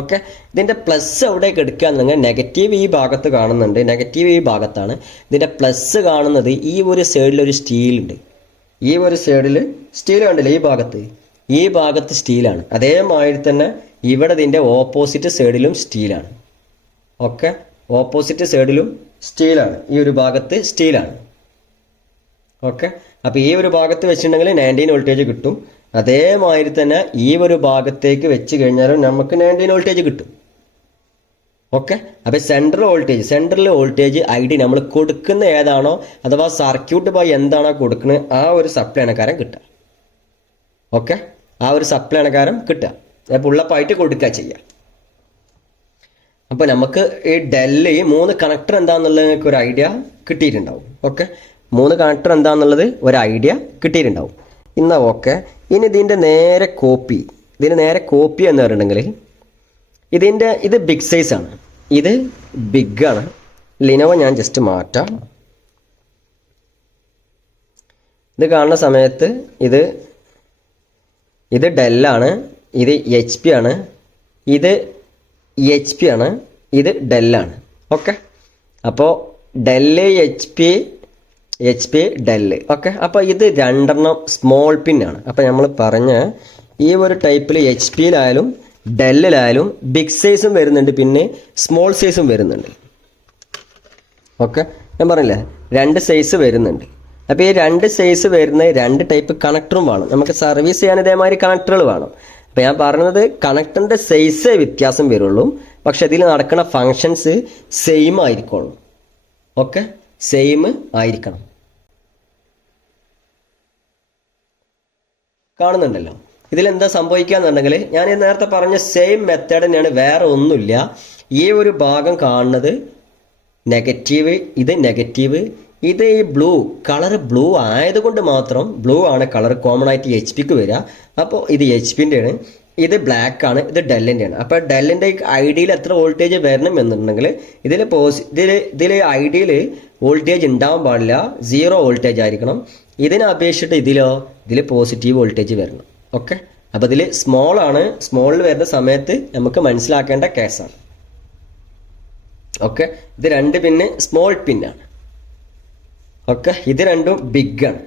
ഓക്കെ, ഇതിൻ്റെ പ്ലസ് എവിടേക്ക് എടുക്കുക എന്നുണ്ടെങ്കിൽ നെഗറ്റീവ് ഈ ഭാഗത്ത് കാണുന്നുണ്ട്, നെഗറ്റീവ് ഈ ഭാഗത്താണ്. ഇതിൻ്റെ പ്ലസ് കാണുന്നത് ഈ ഒരു സൈഡിലൊരു സ്റ്റീലുണ്ട്. ഈ ഒരു സൈഡിൽ സ്റ്റീൽ കണ്ടില്ലേ, ഈ ഭാഗത്ത് സ്റ്റീലാണ്. അതേമാതിരി തന്നെ ഇവിടെ ഇതിൻ്റെ ഓപ്പോസിറ്റ് സൈഡിലും സ്റ്റീലാണ്. ഓക്കെ, ഓപ്പോസിറ്റ് സൈഡിലും സ്റ്റീലാണ്, ഈ ഒരു ഭാഗത്ത് സ്റ്റീലാണ്. ഓക്കെ, അപ്പോൾ ഈ ഒരു ഭാഗത്ത് വെച്ചിട്ടുണ്ടെങ്കിൽ 19 വോൾട്ടേജ് കിട്ടും. അതേമാതിരി തന്നെ ഈ ഒരു ഭാഗത്തേക്ക് വെച്ച് കഴിഞ്ഞാലും നമുക്ക് 19 വോൾട്ടേജ് കിട്ടും. ഓക്കെ, അപ്പോൾ സെൻട്രൽ വോൾട്ടേജ് ഐ ഡി നമ്മൾ കൊടുക്കുന്ന ഏതാണോ അഥവാ സർക്യൂട്ട് ബൈ എന്താണോ കൊടുക്കുന്നത് ആ ഒരു സപ്ലൈ അണക്കാരം കിട്ടുക. ഓക്കെ, ആ ഒരു സപ്ലൈ അണക്കാരം കിട്ടുക, പുള്ളപ്പായിട്ട് കൊടുക്കുക ചെയ്യുക. അപ്പോൾ നമുക്ക് ഈ ഡെല്ല് 3 കണക്ടർ എന്താണെന്നുള്ളത് ഒരു ഐഡിയ കിട്ടിയിട്ടുണ്ടാവും. ഓക്കെ, 3 കണക്ടർ എന്താണെന്നുള്ളത് ഒരു ഐഡിയ കിട്ടിയിട്ടുണ്ടാവും. ഇന്നാ ഓക്കെ, ഇനി ഇതിൻ്റെ നേരെ കോപ്പി എന്ന് പറഞ്ഞിട്ടുണ്ടെങ്കിൽ ഇത് ബിഗ് സൈസ് ആണ്, ഇത് ബിഗ് ആണ്. ലിനോവ ഞാൻ ജസ്റ്റ് മാറ്റാം. ഇത് കാണുന്ന സമയത്ത് ഇത് ഡെല്ലാണ്, ഇത് എച്ച് പി ആണ്, ഇത് ഡെല്ലാണ്. ഓക്കെ, അപ്പോൾ Dell H P Dell. Okay, അപ്പോൾ ഇത് 2 സ്മോൾ പിന്നാണ്. അപ്പോൾ നമ്മൾ പറഞ്ഞ ഈ ഒരു ടൈപ്പിൽ എച്ച് പിയിലായാലും ഡെല്ലിലായാലും ബിഗ് സൈസും വരുന്നുണ്ട്, പിന്നെ സ്മോൾ സൈസും വരുന്നുണ്ട്. ഓക്കെ, ഞാൻ പറഞ്ഞില്ലേ 2 സൈസ് വരുന്നുണ്ട്. അപ്പോൾ ഈ 2 സൈസ് വരുന്ന 2 ടൈപ്പ് കണക്ടറും വേണം. നമുക്ക് സർവീസ് ചെയ്യാൻ ഇതേമാതിരി കണക്ടറുകൾ വേണം. അപ്പോൾ ഞാൻ പറഞ്ഞത് കണക്ടറിൻ്റെ സൈസേ വ്യത്യാസം വരുള്ളൂ, പക്ഷെ ഇതിൽ നടക്കുന്ന ഫങ്ഷൻസ് സെയിം ആയിരിക്കുള്ളൂ. ഓക്കെ, സെയിം ആയിരിക്കണം. കാണുന്നുണ്ടല്ലോ ഇതിലെന്താ സംഭവിക്കുക എന്നുണ്ടെങ്കിൽ ഞാൻ നേരത്തെ പറഞ്ഞ സെയിം മെത്തേഡ് തന്നെയാണ്, വേറെ ഒന്നുമില്ല. ഈ ഒരു ഭാഗം കാണുന്നത് നെഗറ്റീവ്, ഇത് നെഗറ്റീവ്, ഇത് ഈ ബ്ലൂ കളർ ബ്ലൂ ആയതുകൊണ്ട് മാത്രം ബ്ലൂ ആണ് കളർ കോമൺ ആയിട്ട് എച്ച് പിക്ക് വരിക. അപ്പോൾ ഇത് എച്ച് പിൻ്റെ ആണ്, ഇത് ബ്ലാക്ക് ആണ്, ഇത് ഡെല്ലിൻ്റെ ആണ്. അപ്പോൾ ഡെല്ലിൻ്റെ ഐഡിയിൽ എത്ര വോൾട്ടേജ് വരണം എന്നുണ്ടെങ്കിൽ ഇതിൽ ഐഡിയിൽ വോൾട്ടേജ് ഉണ്ടാവാൻ പാടില്ല, 0 വോൾട്ടേജ് ആയിരിക്കണം. ഇതിനെ അപേക്ഷിച്ചിട്ട് ഇതിൽ പോസിറ്റീവ് വോൾട്ടേജ് വരണം. ഓക്കെ, അപ്പോൾ ഇതിൽ സ്മോൾ ആണ്, സ്മോളിൽ വരുന്ന സമയത്ത് നമുക്ക് മനസ്സിലാക്കേണ്ട കേസാണ്. ഓക്കെ, ഇത് 2 പിന്ന് സ്മോൾ പിന്നാണ്. ഓക്കെ, ഇത് രണ്ടും ബിഗ് ആണ്,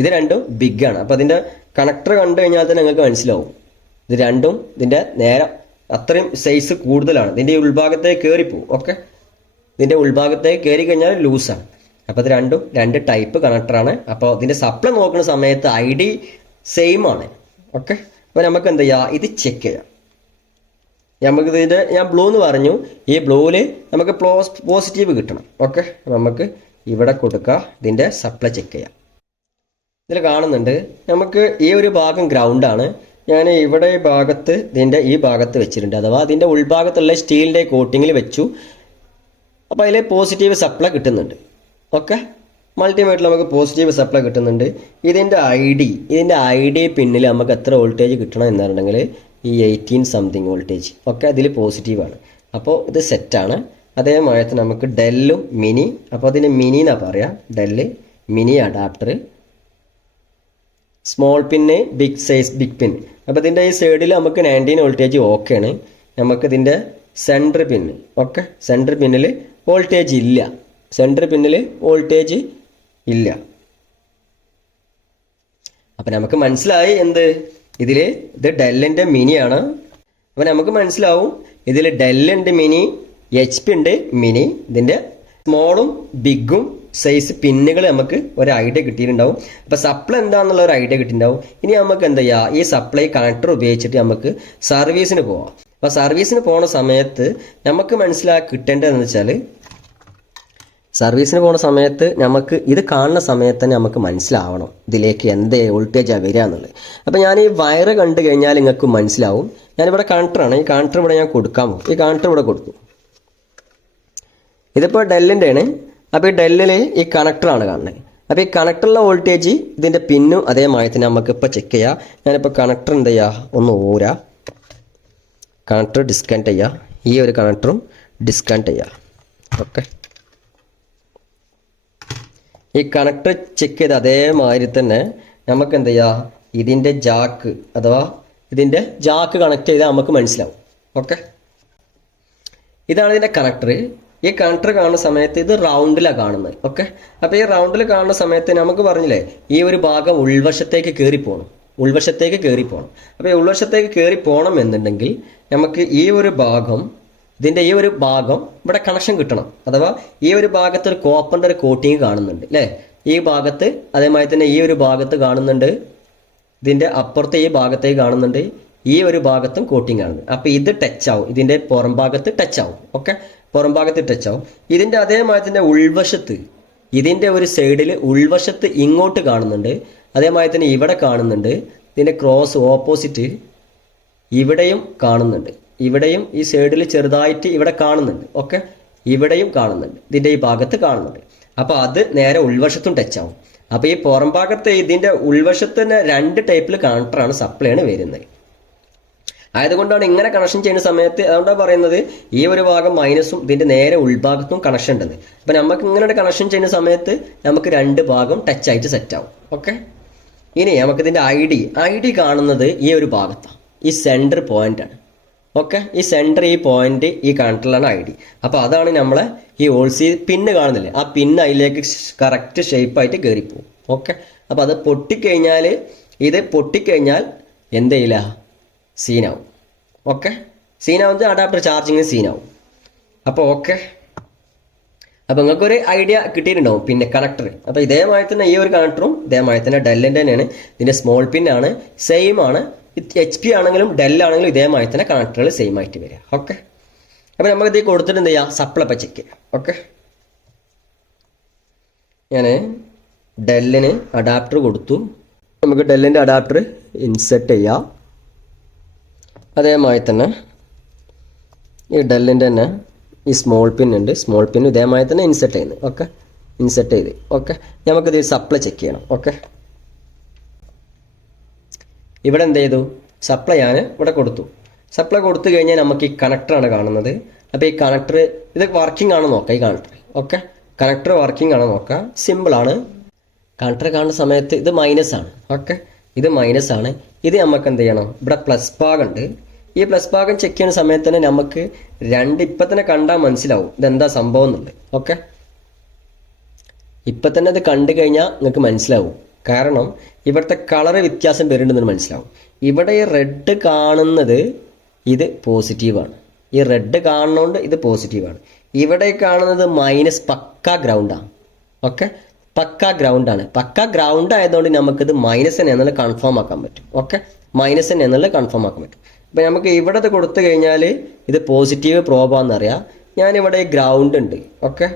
ഇത് രണ്ടും ബിഗ് ആണ്. അപ്പോൾ അതിൻ്റെ കണക്ടർ കണ്ടു കഴിഞ്ഞാൽ തന്നെ നിങ്ങൾക്ക് മനസ്സിലാവും ഇത് രണ്ടും ഇതിൻ്റെ നേരെ അത്രയും സൈസ് കൂടുതലാണ്. ഇതിൻ്റെ ഉൾഭാഗത്തേക്ക് കയറിപ്പോവും. ഓക്കെ, ഇതിൻ്റെ ഉൾഭാഗത്തേക്ക് കയറി കഴിഞ്ഞാൽ ലൂസാണ്. അപ്പോൾ ഇത് രണ്ടും 2 ടൈപ്പ് കണക്ടറാണ്. അപ്പോൾ ഇതിൻ്റെ സപ്ലൈ നോക്കുന്ന സമയത്ത് ID സെയിം ആണ്. ഓക്കെ, അപ്പോൾ നമുക്ക് എന്ത് ചെയ്യാം, ഇത് ചെക്ക് ചെയ്യാം. നമുക്ക് ഇതിൻ്റെ ഞാൻ ബ്ലൂ എന്ന് പറഞ്ഞു, ഈ ബ്ലൂവിൽ നമുക്ക് പോസിറ്റീവ് കിട്ടണം. ഓക്കെ, നമുക്ക് ഇവിടെ കൊടുക്കുക, ഇതിൻ്റെ സപ്ലൈ ചെക്ക് ചെയ്യാം. ഇതിൽ കാണുന്നുണ്ട് നമുക്ക് ഈ ഒരു ഭാഗം ഗ്രൗണ്ടാണ്. ഞാൻ ഇവിടെ ഈ ഭാഗത്ത് ഇതിൻ്റെ ഈ ഭാഗത്ത് വെച്ചിട്ടുണ്ട്, അഥവാ അതിൻ്റെ ഉൾഭാഗത്തുള്ള സ്റ്റീലിൻ്റെ കോട്ടിങ്ങിൽ വെച്ചു. അപ്പോൾ അതിൽ പോസിറ്റീവ് സപ്ലൈ കിട്ടുന്നുണ്ട്. ഓക്കെ, മൾട്ടിമീറ്ററിൽ നമുക്ക് പോസിറ്റീവ് സപ്ലൈ കിട്ടുന്നുണ്ട്. ഇതിൻ്റെ ഐ ഡി പിന്നിൽ നമുക്ക് എത്ര വോൾട്ടേജ് കിട്ടണം എന്നുണ്ടെങ്കിൽ ഈ 18 സംതിങ് വോൾട്ടേജ്. ഓക്കെ, അതിൽ പോസിറ്റീവാണ്. അപ്പോൾ ഇത് സെറ്റാണ്. അതേമാതിരി നമുക്ക് ഡെല്ലും മിനി, അപ്പോൾ അതിന് മിനി എന്നാണ് പറയാം, ഡെല്ല് മിനി അഡാപ്റ്റർ, സ്മോൾ പിന്ന്, ബിഗ് സൈസ് ബിഗ് പിൻ. അപ്പോൾ ഇതിൻ്റെ ഈ സൈഡിൽ നമുക്ക് 19 വോൾട്ടേജ് ഓക്കെയാണ്. നമുക്കിതിൻ്റെ സെൻറ്റർ പിന്ന്, ഓക്കെ, സെൻറ്റർ പിന്നിൽ വോൾട്ടേജ് ഇല്ല, സെൻറ്റർ പിന്നിൽ വോൾട്ടേജ് ഇല്ല. അപ്പം നമുക്ക് മനസ്സിലായി എന്ത്, ഇത് ഡെല്ലിൻ്റെ മിനിയാണ്. അപ്പം നമുക്ക് മനസ്സിലാവും ഇതിൽ ഡെല്ലുണ്ട് മിനി, HP ഉണ്ട് മിനി. ഇതിൻ്റെ സ്മോളും ബിഗും സൈസ് പിന്നുകൾ നമുക്ക് ഒരു ഐഡിയ കിട്ടിയിട്ടുണ്ടാവും. അപ്പോൾ സപ്ലൈ എന്താണെന്നുള്ള ഒരു ഐഡിയ കിട്ടിയിട്ടുണ്ടാവും. ഇനി നമുക്ക് എന്താ ചെയ്യുക, ഈ സപ്ലൈ കണക്ടർ ഉപയോഗിച്ചിട്ട് നമുക്ക് സർവീസിന് പോവാം. അപ്പോൾ സർവീസിന് പോകുന്ന സമയത്ത് നമുക്ക് മനസ്സിലാക്കി കിട്ടേണ്ടതെന്ന് വെച്ചാൽ, സർവീസിന് പോകുന്ന സമയത്ത് നമുക്ക് ഇത് കാണുന്ന സമയത്ത് തന്നെ നമുക്ക് മനസ്സിലാവണം ഇതിലേക്ക് എന്ത് വോൾട്ടേജാണ് വരിക എന്നുള്ളത്. അപ്പോൾ ഞാൻ ഈ വയറ് കണ്ടു കഴിഞ്ഞാൽ നിങ്ങൾക്ക് മനസ്സിലാവും. ഞാനിവിടെ കണക്ടറാണ്, ഈ കണക്ടർ ഇവിടെ ഞാൻ കൊടുക്കാൻ പോകും. ഈ കണക്ടർ ഇവിടെ കൊടുത്തു. ഇതിപ്പോൾ ഡെല്ലിൻ്റെ ആണ്. അപ്പോൾ ഈ ഡെല്ലിൽ ഈ കണക്ടറാണ് കാണുന്നത്. അപ്പോൾ ഈ കണക്ടറിലെ വോൾട്ടേജ് ഇതിൻ്റെ പിന്നും അതേമാതിരി തന്നെ നമുക്കിപ്പോൾ ചെക്ക് ചെയ്യാം. ഞാനിപ്പോൾ കണക്ടർ എന്താ ചെയ്യുക, ഒന്ന് ഊരാ, കണക്ടർ ഡിസ്കണക്ട് ചെയ്യുക, ഈ ഒരു കണക്ടറും ഡിസ്കണക്ട് ചെയ്യുക. ഓക്കെ, ഈ കണക്ടർ ചെക്ക് ചെയ്ത് അതേമാതിരി തന്നെ നമുക്ക് എന്ത് ചെയ്യാം, ഇതിൻ്റെ ജാക്ക് അഥവാ ഇതിൻ്റെ ജാക്ക് കണക്ട് ചെയ്താൽ നമുക്ക് മനസ്സിലാവും. ഓക്കെ, ഇതാണ് ഇതിൻ്റെ കണക്ടർ. ഈ കണക്ടർ കാണുന്ന സമയത്ത് ഇത് റൗണ്ടിലാണ് കാണുന്നത്. ഓക്കെ, അപ്പോൾ ഈ റൗണ്ടിൽ കാണുന്ന സമയത്ത് നമുക്ക് പറഞ്ഞില്ലേ ഈ ഒരു ഭാഗം ഉൾവശത്തേക്ക് കയറി പോകണം. അപ്പോൾ ഈ ഉൾവശത്തേക്ക് കയറി പോകണം എന്നുണ്ടെങ്കിൽ നമുക്ക് ഈ ഒരു ഭാഗം, ഇതിൻ്റെ ഈ ഒരു ഭാഗം ഇവിടെ കണക്ഷൻ കിട്ടണം. അഥവാ ഈ ഒരു ഭാഗത്ത് ഒരു കോപ്പറിൻ്റെ ഒരു കോട്ടിങ് കാണുന്നുണ്ട് അല്ലേ, ഈ ഭാഗത്ത്. അതേമാതിരി തന്നെ ഈ ഒരു ഭാഗത്ത് കാണുന്നുണ്ട്, ഇതിൻ്റെ അപ്പുറത്തെ ഈ ഭാഗത്തേക്ക് കാണുന്നുണ്ട്, ഈ ഒരു ഭാഗത്തും കോട്ടിങ് കാണുന്നുണ്ട്. അപ്പോൾ ഇത് ടച്ച് ആവും, ഇതിൻ്റെ പുറം ഭാഗത്ത് ടച്ച് ആവും. ഓക്കെ, പുറം ഭാഗത്ത് ടച്ച് ആവും. ഇതിൻ്റെ അതേമാതിരി തന്നെ ഉൾവശത്ത്, ഇതിൻ്റെ ഒരു സൈഡിൽ ഉൾവശത്ത് ഇങ്ങോട്ട് കാണുന്നുണ്ട്, അതേമാതിരി തന്നെ ഇവിടെ കാണുന്നുണ്ട്. ഇതിൻ്റെ ക്രോസ് ഓപ്പോസിറ്റ് ഇവിടെയും കാണുന്നുണ്ട്, ഇവിടെയും ഈ സൈഡിൽ ചെറുതായിട്ട് ഇവിടെ കാണുന്നുണ്ട്. ഓക്കെ, ഇവിടെയും കാണുന്നുണ്ട്, ഇതിൻ്റെ ഈ ഭാഗത്ത് കാണുന്നുണ്ട്. അപ്പോൾ അത് നേരെ ഉൾവശത്തും ടച്ച് ആവും. അപ്പോൾ ഈ പുറം ഭാഗത്ത് ഇതിൻ്റെ ഉൾവശത്ത് തന്നെ 2 ടൈപ്പിൽ കണക്ടറാണ് സപ്ലൈയാണ് വരുന്നത്. ആയതുകൊണ്ടാണ് ഇങ്ങനെ കണക്ഷൻ ചെയ്യുന്ന സമയത്ത്, അതുകൊണ്ടാണ് പറയുന്നത് ഈ ഒരു ഭാഗം മൈനസും ഇതിൻ്റെ നേരെ ഉൾഭാഗത്തും കണക്ഷൻ ഉണ്ടെന്ന്. അപ്പം നമുക്ക് ഇങ്ങനെ കണക്ഷൻ ചെയ്യുന്ന സമയത്ത് നമുക്ക് 2 ഭാഗം ടച്ച് ആയിട്ട് സെറ്റ് ആവും. ഓക്കെ, ഇനി നമുക്ക് ഇതിൻ്റെ ഐ ഡി കാണുന്നത് ഈ ഒരു ഭാഗത്താണ്, ഈ സെൻറ്റർ പോയിൻ്റാണ്. ഓക്കെ, ഈ സെൻറ്റർ ഈ പോയിന്റ് ഈ കണക്ടറിലാണ് ID. അപ്പോൾ അതാണ് നമ്മളെ ഈ ഓൾസി പിന്ന് കാണുന്നില്ലേ, ആ പിന്ന് അതിലേക്ക് കറക്റ്റ് ഷേപ്പായിട്ട് കയറിപ്പോവും. ഓക്കെ, അപ്പോൾ അത് പൊട്ടിക്കഴിഞ്ഞാൽ, ഇത് പൊട്ടിക്കഴിഞ്ഞാൽ എന്ത് ചെയ്യില്ല, സീനാവും. ഓക്കെ, സീനാവുന്നത് അഡാപ്റ്റർ ചാർജിങ് സീനാവും. അപ്പോൾ ഓക്കെ, അപ്പോൾ നിങ്ങൾക്കൊരു ഐഡിയ കിട്ടിയിട്ടുണ്ടാവും. പിന്നെ കണക്ടർ, അപ്പോൾ ഇതേമായി തന്നെ ഈ ഒരു കണക്ടറും ഇതേമായി തന്നെ ഡെല്ലിൻ്റെ തന്നെയാണ്. ഇതിൻ്റെ സ്മോൾ പിന്നാണ്, സെയിം ആണ്. HP ആണെങ്കിലും ഡെൽ ആണെങ്കിലും ഇതേമായി തന്നെ കണക്ടറുകൾ സെയിം ആയിട്ട് വരിക. ഓക്കെ, അപ്പോൾ നമുക്ക് ഇത് കൊടുത്തിട്ട് എന്ത് ചെയ്യാം, സപ്ലൈ ഇപ്പോൾ ചെക്ക് ചെയ്യാം. ഓക്കെ, ഞാൻ ഡെല്ലിന് അഡാപ്റ്റർ കൊടുത്തു. നമുക്ക് ഡെല്ലിൻ്റെ അഡാപ്റ്റർ ഇൻസെർട്ട് ചെയ്യാം. അതേമായി തന്നെ ഈ ഡെല്ലിൻ്റെ തന്നെ ഈ സ്മോൾ പിൻ ഉണ്ട്, സ്മോൾ പിൻ ഇതേമായി തന്നെ ഇൻസെർട്ട് ചെയ്യുന്നത്. ഓക്കെ, ഇൻസെർട്ട് ചെയ്ത്. ഓക്കെ, നമുക്കിത് സപ്ലൈ ചെക്ക് ചെയ്യണം. ഓക്കെ, ഇവിടെ എന്ത് ചെയ്തു, സപ്ലൈ ഞാൻ ഇവിടെ കൊടുത്തു. സപ്ലൈ കൊടുത്തു കഴിഞ്ഞാൽ നമുക്ക് ഈ കണക്ടറാണ് കാണുന്നത്. അപ്പോൾ ഈ കണക്ടർ ഇത് വർക്കിംഗ് ആണോ നോക്കാം. ഈ കണക്ടർ ഓക്കെ, കണക്ടർ വർക്കിംഗ് ആണോ നോക്കാം. സിമ്പിളാണ്. കണക്ടർ കാണുന്ന സമയത്ത് ഇത് മൈനസ് ആണ്. ഓക്കെ, ഇത് മൈനസ് ആണ്. ഇത് നമുക്ക് എന്ത് ചെയ്യണം, ഇവിടെ പ്ലസ് ഭാഗമുണ്ട്. ഈ പ്ലസ് ഭാഗം ചെക്ക് ചെയ്യുന്ന സമയത്ത് തന്നെ നമുക്ക് ഇപ്പം തന്നെ കണ്ടാൽ മനസ്സിലാവും ഇതെന്താ സംഭവം എന്നുള്ളത്. ഓക്കെ, ഇപ്പം തന്നെ ഇത് കണ്ടു കഴിഞ്ഞാൽ നിങ്ങൾക്ക് മനസ്സിലാവും. കാരണം ഇവിടുത്തെ കളറ് വ്യത്യാസം വരുന്നുണ്ടെന്ന് മനസ്സിലാവും. ഇവിടെ ഈ റെഡ് കാണുന്നത് ഇത് പോസിറ്റീവാണ്. ഈ റെഡ് കാണുന്നതുകൊണ്ട് ഇത് പോസിറ്റീവാണ്. ഇവിടെ കാണുന്നത് മൈനസ് പക്ക ഗ്രൗണ്ടാണ്. ഓക്കെ, പക്ക ഗ്രൗണ്ടാണ്. പക്ക ഗ്രൗണ്ട് ആയതുകൊണ്ട് നമുക്കിത് മൈനസ് തന്നെ എന്നുള്ളത് കൺഫേം ആക്കാൻ പറ്റും. ഓക്കെ, മൈനസ് തന്നെ എന്നുള്ളത് കൺഫേം ആക്കാൻ പറ്റും. അപ്പം നമുക്ക് ഇവിടെ കൊടുത്തു കഴിഞ്ഞാൽ ഇത് പോസിറ്റീവ് പ്രോബാണെന്നറിയാം. ഞാനിവിടെ ഗ്രൗണ്ട് ഉണ്ട്. ഓക്കെ,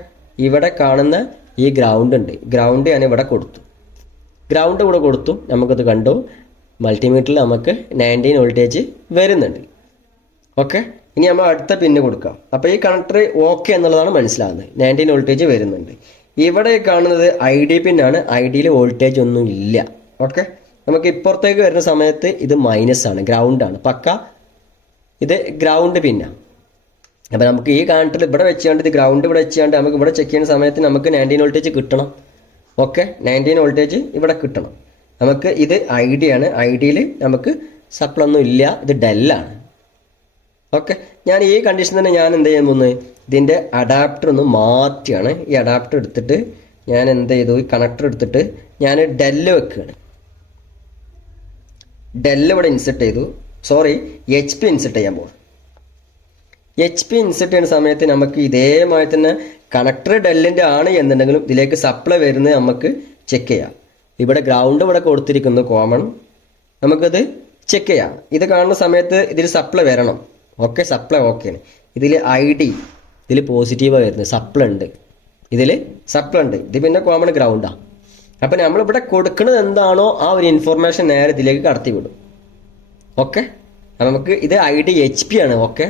ഇവിടെ കാണുന്ന ഈ ഗ്രൗണ്ട് ഉണ്ട്. ഗ്രൗണ്ട് ഞാൻ ഇവിടെ കൊടുത്തു. ഗ്രൗണ്ട് ഇവിടെ കൊടുത്തു. നമുക്കത് കണ്ടു. മൾട്ടിമീറ്ററിൽ നമുക്ക് 19 വോൾട്ടേജ് വരുന്നുണ്ട്. ഓക്കെ, ഇനി നമ്മൾ അടുത്ത പിന്ന് കൊടുക്കാം. അപ്പോൾ ഈ കണക്ടർ ഓക്കെ എന്നുള്ളതാണ് മനസ്സിലാകുന്നത്. 19 വോൾട്ടേജ് വരുന്നുണ്ട്. ഇവിടെ കാണുന്നത് ID പിന്നാണ്. IDയിൽ വോൾട്ടേജ് ഒന്നും ഇല്ല. ഓക്കെ, നമുക്ക് ഇപ്പുറത്തേക്ക് വരുന്ന സമയത്ത് ഇത് മൈനസ് ആണ്, ഗ്രൗണ്ടാണ്. പക്ക ഇത് ഗ്രൗണ്ട് പിന്നാണ്. അപ്പോൾ നമുക്ക് ഈ കണക്ടർ ഇവിടെ വെച്ചുകൊണ്ട് ഇത് ഗ്രൗണ്ട് ഇവിടെ വെച്ചുകൊണ്ട് നമുക്ക് ഇവിടെ ചെക്ക് ചെയ്യുന്ന സമയത്ത് നമുക്ക് 19 വോൾട്ടേജ് കിട്ടണം. ഓക്കെ, 19 വോൾട്ടേജ് ഇവിടെ കിട്ടണം നമുക്ക്. ഇത് ID ആണ്. IDയിൽ നമുക്ക് സപ്ലൈ ഒന്നും ഇല്ല. ഇത് ഡെല്ലാണ്. ഓക്കെ, ഞാൻ ഈ കണ്ടീഷൻ തന്നെ ഞാൻ എന്ത് ചെയ്യാൻ പോകുന്നത്, ഇതിൻ്റെ അഡാപ്റ്റർ ഒന്ന് മാറ്റിയാണ്. ഈ അഡാപ്റ്റർ എടുത്തിട്ട് ഞാൻ എന്ത് ചെയ്തു, ഈ കണക്ടർ എടുത്തിട്ട് ഞാൻ ഡെല്ല് വെക്കുകയാണ്. ഡെല്ല് ഇവിടെ ഇൻസെർട്ട് ചെയ്തു. സോറി, HP ഇൻസെർട്ട് ചെയ്യാൻ പോകും. HP ഇൻസെർട്ട് ചെയ്യുന്ന സമയത്ത് നമുക്ക് ഇതേമായി തന്നെ കണക്ടർ ഡെല്ലിൻ്റെ ആണ് എന്നുണ്ടെങ്കിലും ഇതിലേക്ക് സപ്ലൈ വരുന്നത് നമുക്ക് ചെക്ക് ചെയ്യാം. ഇവിടെ ഗ്രൗണ്ട് ഇവിടെ കൊടുത്തിരിക്കുന്നു കോമൺ. നമുക്കത് ചെക്ക് ചെയ്യാം. ഇത് കാണുന്ന സമയത്ത് ഇതിൽ സപ്ലൈ വരണം. ഓക്കെ, സപ്ലൈ ഓക്കെയാണ്. ഇതിൽ ID ഇതിൽ പോസിറ്റീവാണ് വരുന്നത്. സപ്ലൈ ഉണ്ട്, ഇതിൽ സപ്ലൈ ഉണ്ട്. ഇത് പിന്നെ കോമൺ ഗ്രൗണ്ടാണ്. അപ്പം നമ്മളിവിടെ കൊടുക്കുന്നത് എന്താണോ ആ ഒരു ഇൻഫോർമേഷൻ നേരെ ഇതിലേക്ക് കടത്തി വിടും. ഓക്കെ, അപ്പം നമുക്ക് ഇത് ID HP ആണ്. ഓക്കെ,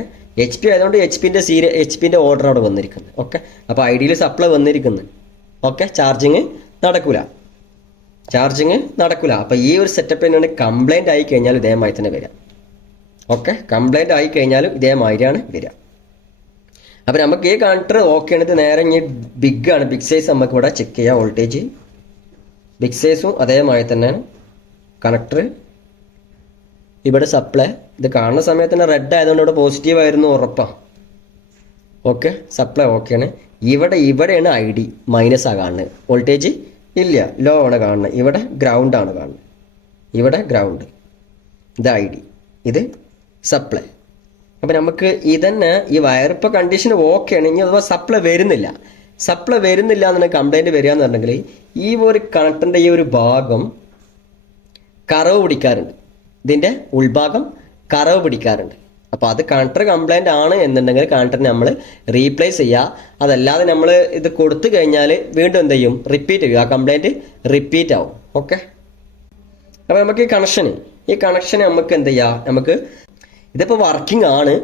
HP ആയതുകൊണ്ട് HP-ൻ്റെ ഓർഡർ അവിടെ വന്നിരിക്കുന്നത്. ഓക്കെ, അപ്പോൾ IDയിൽ സപ്ലൈ വന്നിരിക്കുന്നത്. ഓക്കെ, ചാർജിങ് നടക്കൂല. അപ്പോൾ ഈ ഒരു സെറ്റപ്പ് തന്നെയാണ്. കംപ്ലൈൻറ്റ് ആയി കഴിഞ്ഞാൽ ഇതേമായി തന്നെ വരിക. ഓക്കെ, കംപ്ലൈൻറ്റ് ആയി കഴിഞ്ഞാലും ഇതേമാതിരിയാണ് വരിക. അപ്പം നമുക്ക് ഈ കണക്ടർ ഓക്കെ ആണ്. ഇത് നേരെ ഇനി ബിഗ് ആണ്. ബിഗ് സൈസ് നമുക്ക് ഇവിടെ ചെക്ക് ചെയ്യാം. വോൾട്ടേജ് ബിഗ് സൈസും അതേമായി തന്നെ കണക്ടർ ഇവിടെ സപ്ലൈ. ഇത് കാണുന്ന സമയത്ത് തന്നെ റെഡ് ആയതുകൊണ്ട് ഇവിടെ പോസിറ്റീവ് ആയിരുന്നു ഉറപ്പാണ്. ഓക്കെ, സപ്ലൈ ഓക്കെയാണ്. ഇവിടെയാണ് ID മൈനസാണ് കാണുന്നത്. വോൾട്ടേജ് ഇല്ല, ലോ ആണ് കാണുന്നത്. ഇവിടെ ഗ്രൗണ്ട് ആണ് കാണുന്നത്. ഇവിടെ ഗ്രൗണ്ട്, ഇത് ID, ഇത് സപ്ലൈ. അപ്പം നമുക്ക് ഇതന്നെ ഈ വയറിപ്പോൾ കണ്ടീഷൻ ഓക്കെയാണ്. ഇനി അഥവാ സപ്ലൈ വരുന്നില്ല എന്നുള്ള കംപ്ലൈൻറ്റ് വരിക എന്ന് പറഞ്ഞെങ്കിൽ ഈ ഒരു കണക്ടറിൻ്റെ ഈ ഒരു ഭാഗം കറവ് പിടിക്കാറുണ്ട്. ഇതിൻ്റെ ഉൾഭാഗം കറവ് പിടിക്കാറുണ്ട്. അപ്പോൾ അത് കണക്ടർ കംപ്ലൈൻ്റ് ആണ് എന്നുണ്ടെങ്കിൽ കണക്ടറിനെ നമ്മൾ റീപ്ലേസ് ചെയ്യുക. അതല്ലാതെ നമ്മൾ ഇത് കൊടുത്തു കഴിഞ്ഞാൽ വീണ്ടും എന്ത് ചെയ്യും, റിപ്പീറ്റ് ചെയ്യും. ആ കംപ്ലൈൻറ്റ് റിപ്പീറ്റ് ആവും. ഓക്കെ, അപ്പോൾ നമുക്ക് ഈ കണക്ഷൻ നമുക്ക് എന്ത് ചെയ്യാം, നമുക്ക് ഇതിപ്പോൾ വർക്കിംഗ് ആണ്.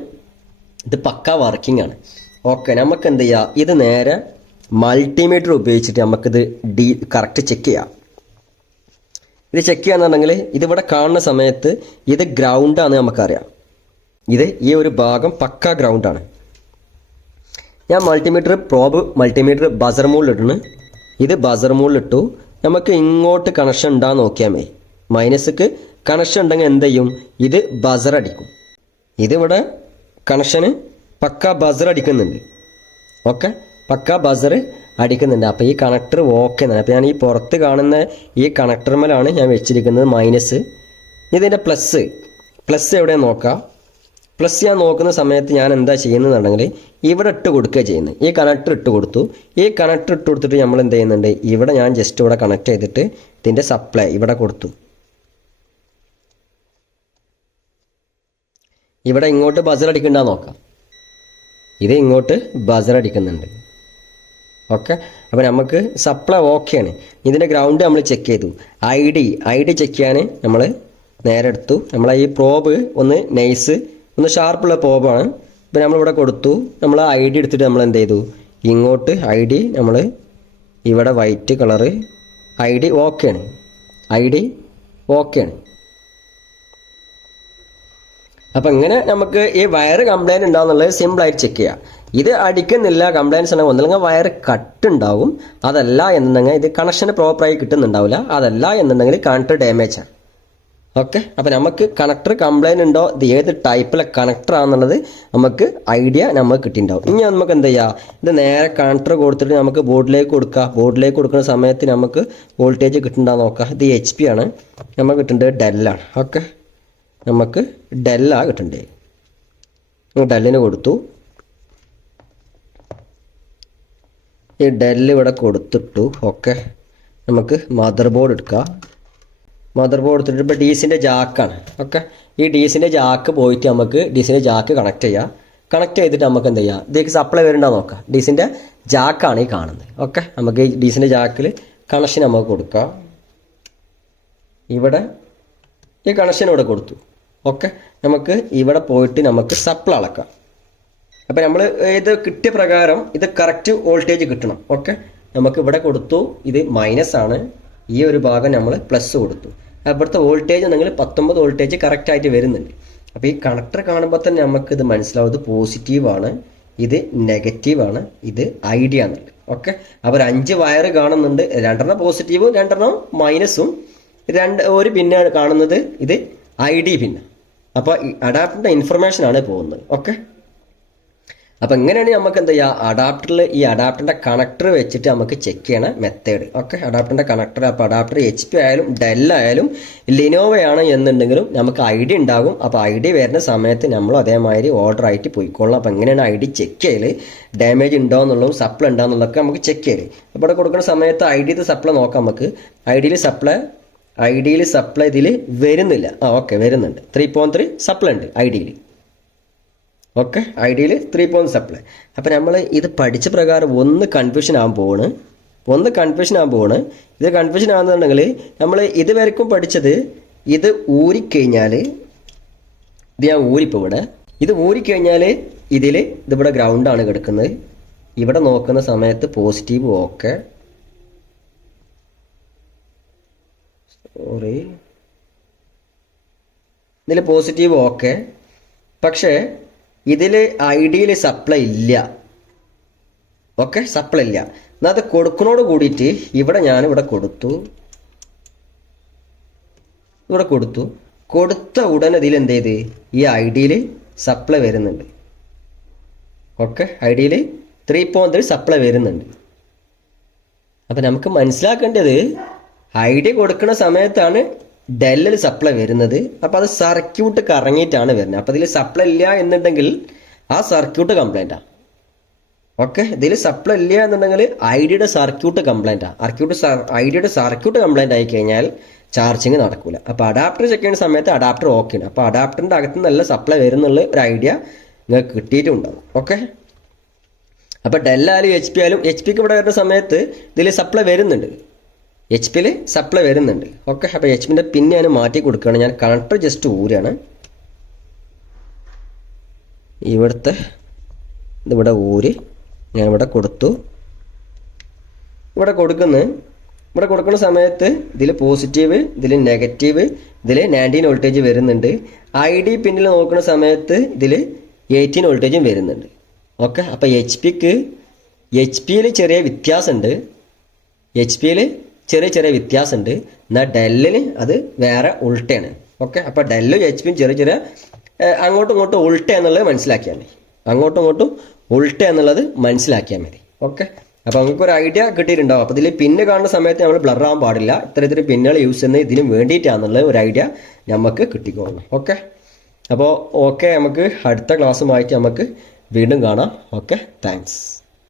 ഇത് പക്ക വർക്കിംഗ് ആണ്. ഓക്കെ, നമുക്ക് എന്ത് ചെയ്യാം, ഇത് നേരെ മൾട്ടിമീറ്റർ ഉപയോഗിച്ചിട്ട് നമുക്കിത് കറക്റ്റ് ചെക്ക് ചെയ്യാം. ഇത് ചെക്ക് ചെയ്യാന്നുണ്ടെങ്കിൽ ഇതിവിടെ കാണുന്ന സമയത്ത് ഇത് ഗ്രൗണ്ടാണ് നമുക്കറിയാം. ഇത് ഈ ഒരു ഭാഗം പക്ക ഗ്രൗണ്ടാണ്. ഞാൻ മൾട്ടിമീറ്റർ ബസർ മോളിലിടുന്നു. ഇത് ബസർ മോളിലിട്ടു. നമുക്ക് ഇങ്ങോട്ട് കണക്ഷൻ ഉണ്ടാകുന്ന നോക്കിയാൽ മതി. മൈനസ്ക്ക് കണക്ഷൻ ഉണ്ടെങ്കിൽ എന്ത് ചെയ്യും, ഇത് ബസർ അടിക്കും. ഇതിവിടെ കണക്ഷന് പക്ക ബസർ അടിക്കുന്നുണ്ട്. ഓക്കെ, പക്ക ബസർ അടിക്കുന്നുണ്ട്. അപ്പോൾ ഈ കണക്ടർ ഓക്കെ എന്നാണ്. അപ്പോൾ ഞാൻ ഈ പുറത്ത് കാണുന്ന ഈ കണക്ടർമേലാണ് ഞാൻ വെച്ചിരിക്കുന്നത് മൈനസ്. ഇതിൻ്റെ പ്ലസ് എവിടെ നോക്കാം. പ്ലസ് ഞാൻ നോക്കുന്ന സമയത്ത് ഞാൻ എന്താ ചെയ്യുന്നതെന്നുണ്ടെങ്കിൽ ഇവിടെ ഇട്ട് കൊടുക്കുക ചെയ്യുന്നത്. ഈ കണക്ടർ ഇട്ട് കൊടുത്തു. ഈ കണക്ടർ ഇട്ട് കൊടുത്തിട്ട് നമ്മൾ എന്ത് ചെയ്യുന്നുണ്ട്, ഇവിടെ ഞാൻ ജസ്റ്റ് ഇവിടെ കണക്ട് ചെയ്തിട്ട് ഇതിൻ്റെ സപ്ലൈ ഇവിടെ കൊടുത്തു. ഇവിടെ ഇങ്ങോട്ട് ബസർ അടിക്കണ്ട നോക്കാം. ഇത് ഇങ്ങോട്ട് ബസർ അടിക്കുന്നുണ്ട്. ഓക്കെ, അപ്പോൾ നമുക്ക് സപ്ലൈ ഓക്കെയാണ്. ഇതിൻ്റെ ഗ്രൗണ്ട് നമ്മൾ ചെക്ക് ചെയ്തു. ഐ ഡി ചെക്ക് ചെയ്യാൻ നമ്മൾ നേരെ എടുത്തു. നമ്മളെ ഈ പ്രോബ് ഒന്ന് നൈസ് ഒന്ന് ഷാർപ്പുള്ള പ്രോബാണ്. ഇപ്പം നമ്മളിവിടെ കൊടുത്തു. നമ്മൾ ഐ ഡി എടുത്തിട്ട് നമ്മൾ എന്ത് ചെയ്തു, ഇങ്ങോട്ട് ഐ ഡി നമ്മൾ ഇവിടെ വൈറ്റ് കളറ് ഐ ഡി ഓക്കെയാണ്. ഐ ഡി ഓക്കെയാണ്. അപ്പം ഇങ്ങനെ നമുക്ക് ഈ വയർ കംപ്ലൈൻറ്റ് ഉണ്ടാവുന്നുള്ളത് സിമ്പിളായിട്ട് ചെക്ക് ചെയ്യാം. ഇത് അടിക്കുന്നില്ല, കംപ്ലൈൻറ്റ്സ് ഉണ്ടെങ്കിൽ ഒന്നുമില്ലെങ്കിൽ വയർ കട്ട് ഉണ്ടാവും. അതല്ല എന്നുണ്ടെങ്കിൽ ഇത് കണക്ഷന് പ്രോപ്പറായി കിട്ടുന്നുണ്ടാവില്ല. അതല്ല എന്നുണ്ടെങ്കിൽ കണക്ടർ ഡാമേജ് ആണ്. ഓക്കെ, അപ്പം നമുക്ക് കണക്ടർ കംപ്ലൈൻറ്റ് ഉണ്ടോ, ഇത് ഏത് ടൈപ്പിലെ കണക്ടർ ആണെന്നുള്ളത് നമുക്ക് ഐഡിയ നമുക്ക് കിട്ടിയിട്ടുണ്ടാവും. ഇനി നമുക്ക് എന്ത് ചെയ്യുക, ഇത് നേരെ കണക്ടർ കൊടുത്തിട്ട് നമുക്ക് ബോർഡിലേക്ക് കൊടുക്കുക. ബോർഡിലേക്ക് കൊടുക്കുന്ന സമയത്ത് നമുക്ക് വോൾട്ടേജ് കിട്ടുന്നുണ്ടോ നോക്കുക. ഇത് HP ആണ്, നമുക്ക് കിട്ടേണ്ടത് ഡെല്ലാണ്. ഓക്കെ, നമുക്ക് ഡെല്ലാണ് കിട്ടേണ്ടത്. ഡെല്ലിന് കൊടുത്തു. ഈ ഡെല്ല് ഇവിടെ കൊടുത്തിട്ടു. ഓക്കെ, നമുക്ക് മദർ ബോർഡ് എടുക്കുക. മദർ ബോർഡ് എടുത്തിട്ട് ഇപ്പോൾ ഡീസിൻ്റെ ജാക്കാണ്. ഓക്കെ, ഈ ഡീസിൻ്റെ ജാക്ക് പോയിട്ട് നമുക്ക് ഡീസിൻ്റെ ജാക്ക് കണക്ട് ചെയ്യുക. കണക്ട് ചെയ്തിട്ട് നമുക്ക് എന്ത് ചെയ്യുക, ഇതിലേക്ക് സപ്ലൈ വരണ്ടോ നോക്കാം. ഡീസിൻ്റെ ജാക്കാണ് ഈ കാണുന്നത്. ഓക്കെ, നമുക്ക് ഈ ഡീസിൻ്റെ ജാക്കിൽ കണക്ഷൻ നമുക്ക് കൊടുക്കാം. ഇവിടെ ഈ കണക്ഷൻ ഇവിടെ കൊടുത്തു. ഓക്കെ, നമുക്ക് ഇവിടെ പോയിട്ട് നമുക്ക് സപ്ലൈ അളക്കാം. അപ്പം നമ്മൾ ഇത് കിട്ടിയ പ്രകാരം ഇത് കറക്റ്റ് വോൾട്ടേജ് കിട്ടണം. ഓക്കെ, നമുക്ക് ഇവിടെ കൊടുത്തു, ഇത് മൈനസ് ആണ്. ഈ ഒരു ഭാഗം നമ്മൾ പ്ലസ് കൊടുത്തു. അവിടുത്തെ വോൾട്ടേജ് നിങ്ങൾ 19 വോൾട്ടേജ് കറക്റ്റായിട്ട് വരുന്നുണ്ട്. അപ്പോൾ ഈ കണക്ടർ കാണുമ്പോൾ തന്നെ നമുക്കിത് മനസ്സിലാവും, ഇത് പോസിറ്റീവാണ്, ഇത് നെഗറ്റീവാണ്, ഇത് ഐഡിയ എന്നുള്ളത്. ഓക്കെ, അപ്പോൾ 5 വയർ കാണുന്നുണ്ട്. 2 പോസിറ്റീവും 2 മൈനസും, ഒരു പിന്നാണ് കാണുന്നത്, ഇത് ID പിന്ന. അപ്പോൾ അഡാപ്റ്ററിൻ്റെ ഇൻഫർമേഷനാണ് പോകുന്നത്. ഓക്കെ, അപ്പോൾ എങ്ങനെയാണ് നമുക്ക് എന്താ ചെയ്യുക, അഡാപ്റ്ററിൽ ഈ അഡാപ്റ്ററിൻ്റെ കണക്ടർ വെച്ചിട്ട് നമുക്ക് ചെക്ക് ചെയ്യണ മെത്തേഡ്. ഓക്കെ, അഡാപ്റ്ററിൻ്റെ കണക്ടർ. അപ്പോൾ അഡാപ്റ്റർ HP ആയാലും ഡെൽ ആയാലും ലിനോവയാണ് എന്നുണ്ടെങ്കിലും നമുക്ക് ID ഉണ്ടാകും. അപ്പോൾ ID വരുന്ന സമയത്ത് നമ്മൾ അതേമാതിരി ഓർഡർ ആയിട്ട് പോയിക്കൊള്ളണം. അപ്പോൾ എങ്ങനെയാണ് ID ചെക്ക് ചെയ്യൽ, ഡാമേജ് ഉണ്ടോ എന്നുള്ളതും സപ്ലൈ ഉണ്ടോ എന്നുള്ളതൊക്കെ നമുക്ക് ചെക്ക് ചെയ്യൽ. അപ്പോൾ ഇവിടെ കൊടുക്കുന്ന സമയത്ത് ID സപ്ലൈ നോക്കാം. നമുക്ക് ഐഡിയിൽ സപ്ലൈ ഇതിൽ വരുന്നില്ല. ഓക്കെ, വരുന്നുണ്ട്. 3.3 സപ്ലൈ ഉണ്ട് ഐഡിയിൽ. ഓക്കെ, ഐഡിയിൽ 3 സപ്ലൈ. അപ്പം നമ്മൾ ഇത് പഠിച്ച പ്രകാരം ഒന്ന് കൺഫ്യൂഷൻ ആകാൻ പോവാണ്. ഇത് കൺഫ്യൂഷൻ ആകുന്നുണ്ടെങ്കിൽ നമ്മൾ ഇതുവരെക്കും പഠിച്ചത് ഇത് ഊരിക്കഴിഞ്ഞാൽ, ഇത് ഞാൻ ഊരിപ്പോൾ ഇവിടെ ഇത് ഊരിക്കഴിഞ്ഞാൽ ഇതിവിടെ ഗ്രൗണ്ടാണ് കിടക്കുന്നത്. ഇവിടെ നോക്കുന്ന സമയത്ത് പോസിറ്റീവ്. ഓക്കെ, സോറി, ഇതിൽ പോസിറ്റീവ്. ഓക്കെ, പക്ഷേ ഇതിൽ ഐഡിയിൽ സപ്ലൈ ഇല്ല. ഓക്കെ, സപ്ലൈ ഇല്ല. എന്നാൽ അത് കൊടുക്കുന്നതോട് കൂടിയിട്ട് ഞാനിവിടെ കൊടുത്തു. കൊടുത്ത ഉടനെ ഇതിൽ എന്ത് ചെയ്ത് ഈ ഐഡിയിൽ സപ്ലൈ വരുന്നുണ്ട്. ഓക്കെ, ഐഡിയിൽ 3.3 സപ്ലൈ വരുന്നുണ്ട്. അപ്പം നമുക്ക് മനസ്സിലാക്കേണ്ടത് ID കൊടുക്കുന്ന സമയത്താണ് ഡെല്ലിൽ സപ്ലൈ വരുന്നത്. അപ്പോൾ അത് സർക്യൂട്ട് കറങ്ങിയിട്ടാണ് വരുന്നത്. അപ്പോൾ ഇതിൽ സപ്ലൈ ഇല്ല എന്നുണ്ടെങ്കിൽ ആ സർക്യൂട്ട് കംപ്ലൈൻറ്റാണ്. ഓക്കെ, ഇതിൽ സപ്ലൈ ഇല്ല എന്നുണ്ടെങ്കിൽ ഐഡിയുടെ സർക്യൂട്ട് കംപ്ലൈൻറ്റാണ്. ഐഡിയുടെ സർക്യൂട്ട് കംപ്ലൈൻറ്റ് ആയി കഴിഞ്ഞാൽ ചാർജിങ് നടക്കില്ല. അപ്പോൾ അഡാപ്റ്റർ ചെക്ക് ചെയ്യുന്ന സമയത്ത് അഡാപ്റ്റർ ഓക്കെയാണ്. അപ്പോൾ അഡാപ്റ്ററിൻ്റെ അകത്ത് നല്ല സപ്ലൈ വരുന്നുള്ള ഒരു ഐഡിയ നിങ്ങൾക്ക് കിട്ടിയിട്ടുണ്ടാവും. ഓക്കെ, അപ്പോൾ ഡെല്ലായാലും HP ആയാലും, HP ഇവിടെ വരുന്ന സമയത്ത് ഇതിൽ സപ്ലൈ വരുന്നുണ്ട്. HP സപ്ലൈ വരുന്നുണ്ട്. ഓക്കെ, അപ്പോൾ HP പിന്നെ ഞാൻ മാറ്റി കൊടുക്കുകയാണ്. ഞാൻ കണക്ടർ ജസ്റ്റ് ഊരാണ്. ഇതിവിടെ ഊരി ഞാനിവിടെ കൊടുത്തു. ഇവിടെ കൊടുക്കുന്ന സമയത്ത് ഇതിൽ പോസിറ്റീവ്, ഇതിൽ നെഗറ്റീവ്, ഇതിൽ 19 വോൾട്ടേജ് വരുന്നുണ്ട്. ID പിന്നിൽ നോക്കുന്ന സമയത്ത് ഇതിൽ 18 വോൾട്ടേജും വരുന്നുണ്ട്. ഓക്കെ, അപ്പോൾ HP-യിൽ ചെറിയ വ്യത്യാസമുണ്ട്. ചെറിയ വ്യത്യാസമുണ്ട്. എന്നാൽ ഡെല്ലിന് അത് വേറെ ഉൾട്ടയാണ്. ഓക്കെ, അപ്പോൾ ഡെല്ലും HP-യും ചെറിയ അങ്ങോട്ടും ഇങ്ങോട്ടും ഉൾട്ട എന്നുള്ളത് മനസ്സിലാക്കിയാൽ മതി. ഓക്കെ, അപ്പോൾ നമുക്കൊരു ഐഡിയ കിട്ടിയിട്ടുണ്ടാവും. അപ്പോൾ ഇതിൽ പിന്ന് കാണുന്ന സമയത്ത് നമ്മൾ ബ്ലർ ആവാൻ പാടില്ല. ഇത്തരത്തിൽ പിന്നുകൾ യൂസ് ചെയ്യുന്നത് ഇതിനും വേണ്ടിയിട്ടാണെന്നുള്ള ഒരു ഐഡിയ നമുക്ക് കിട്ടിക്കോളണം. ഓക്കെ, അപ്പോൾ ഓക്കെ, നമുക്ക് അടുത്ത ക്ലാസ്സുമായിട്ട് നമുക്ക് വീണ്ടും കാണാം. Okay, thanks.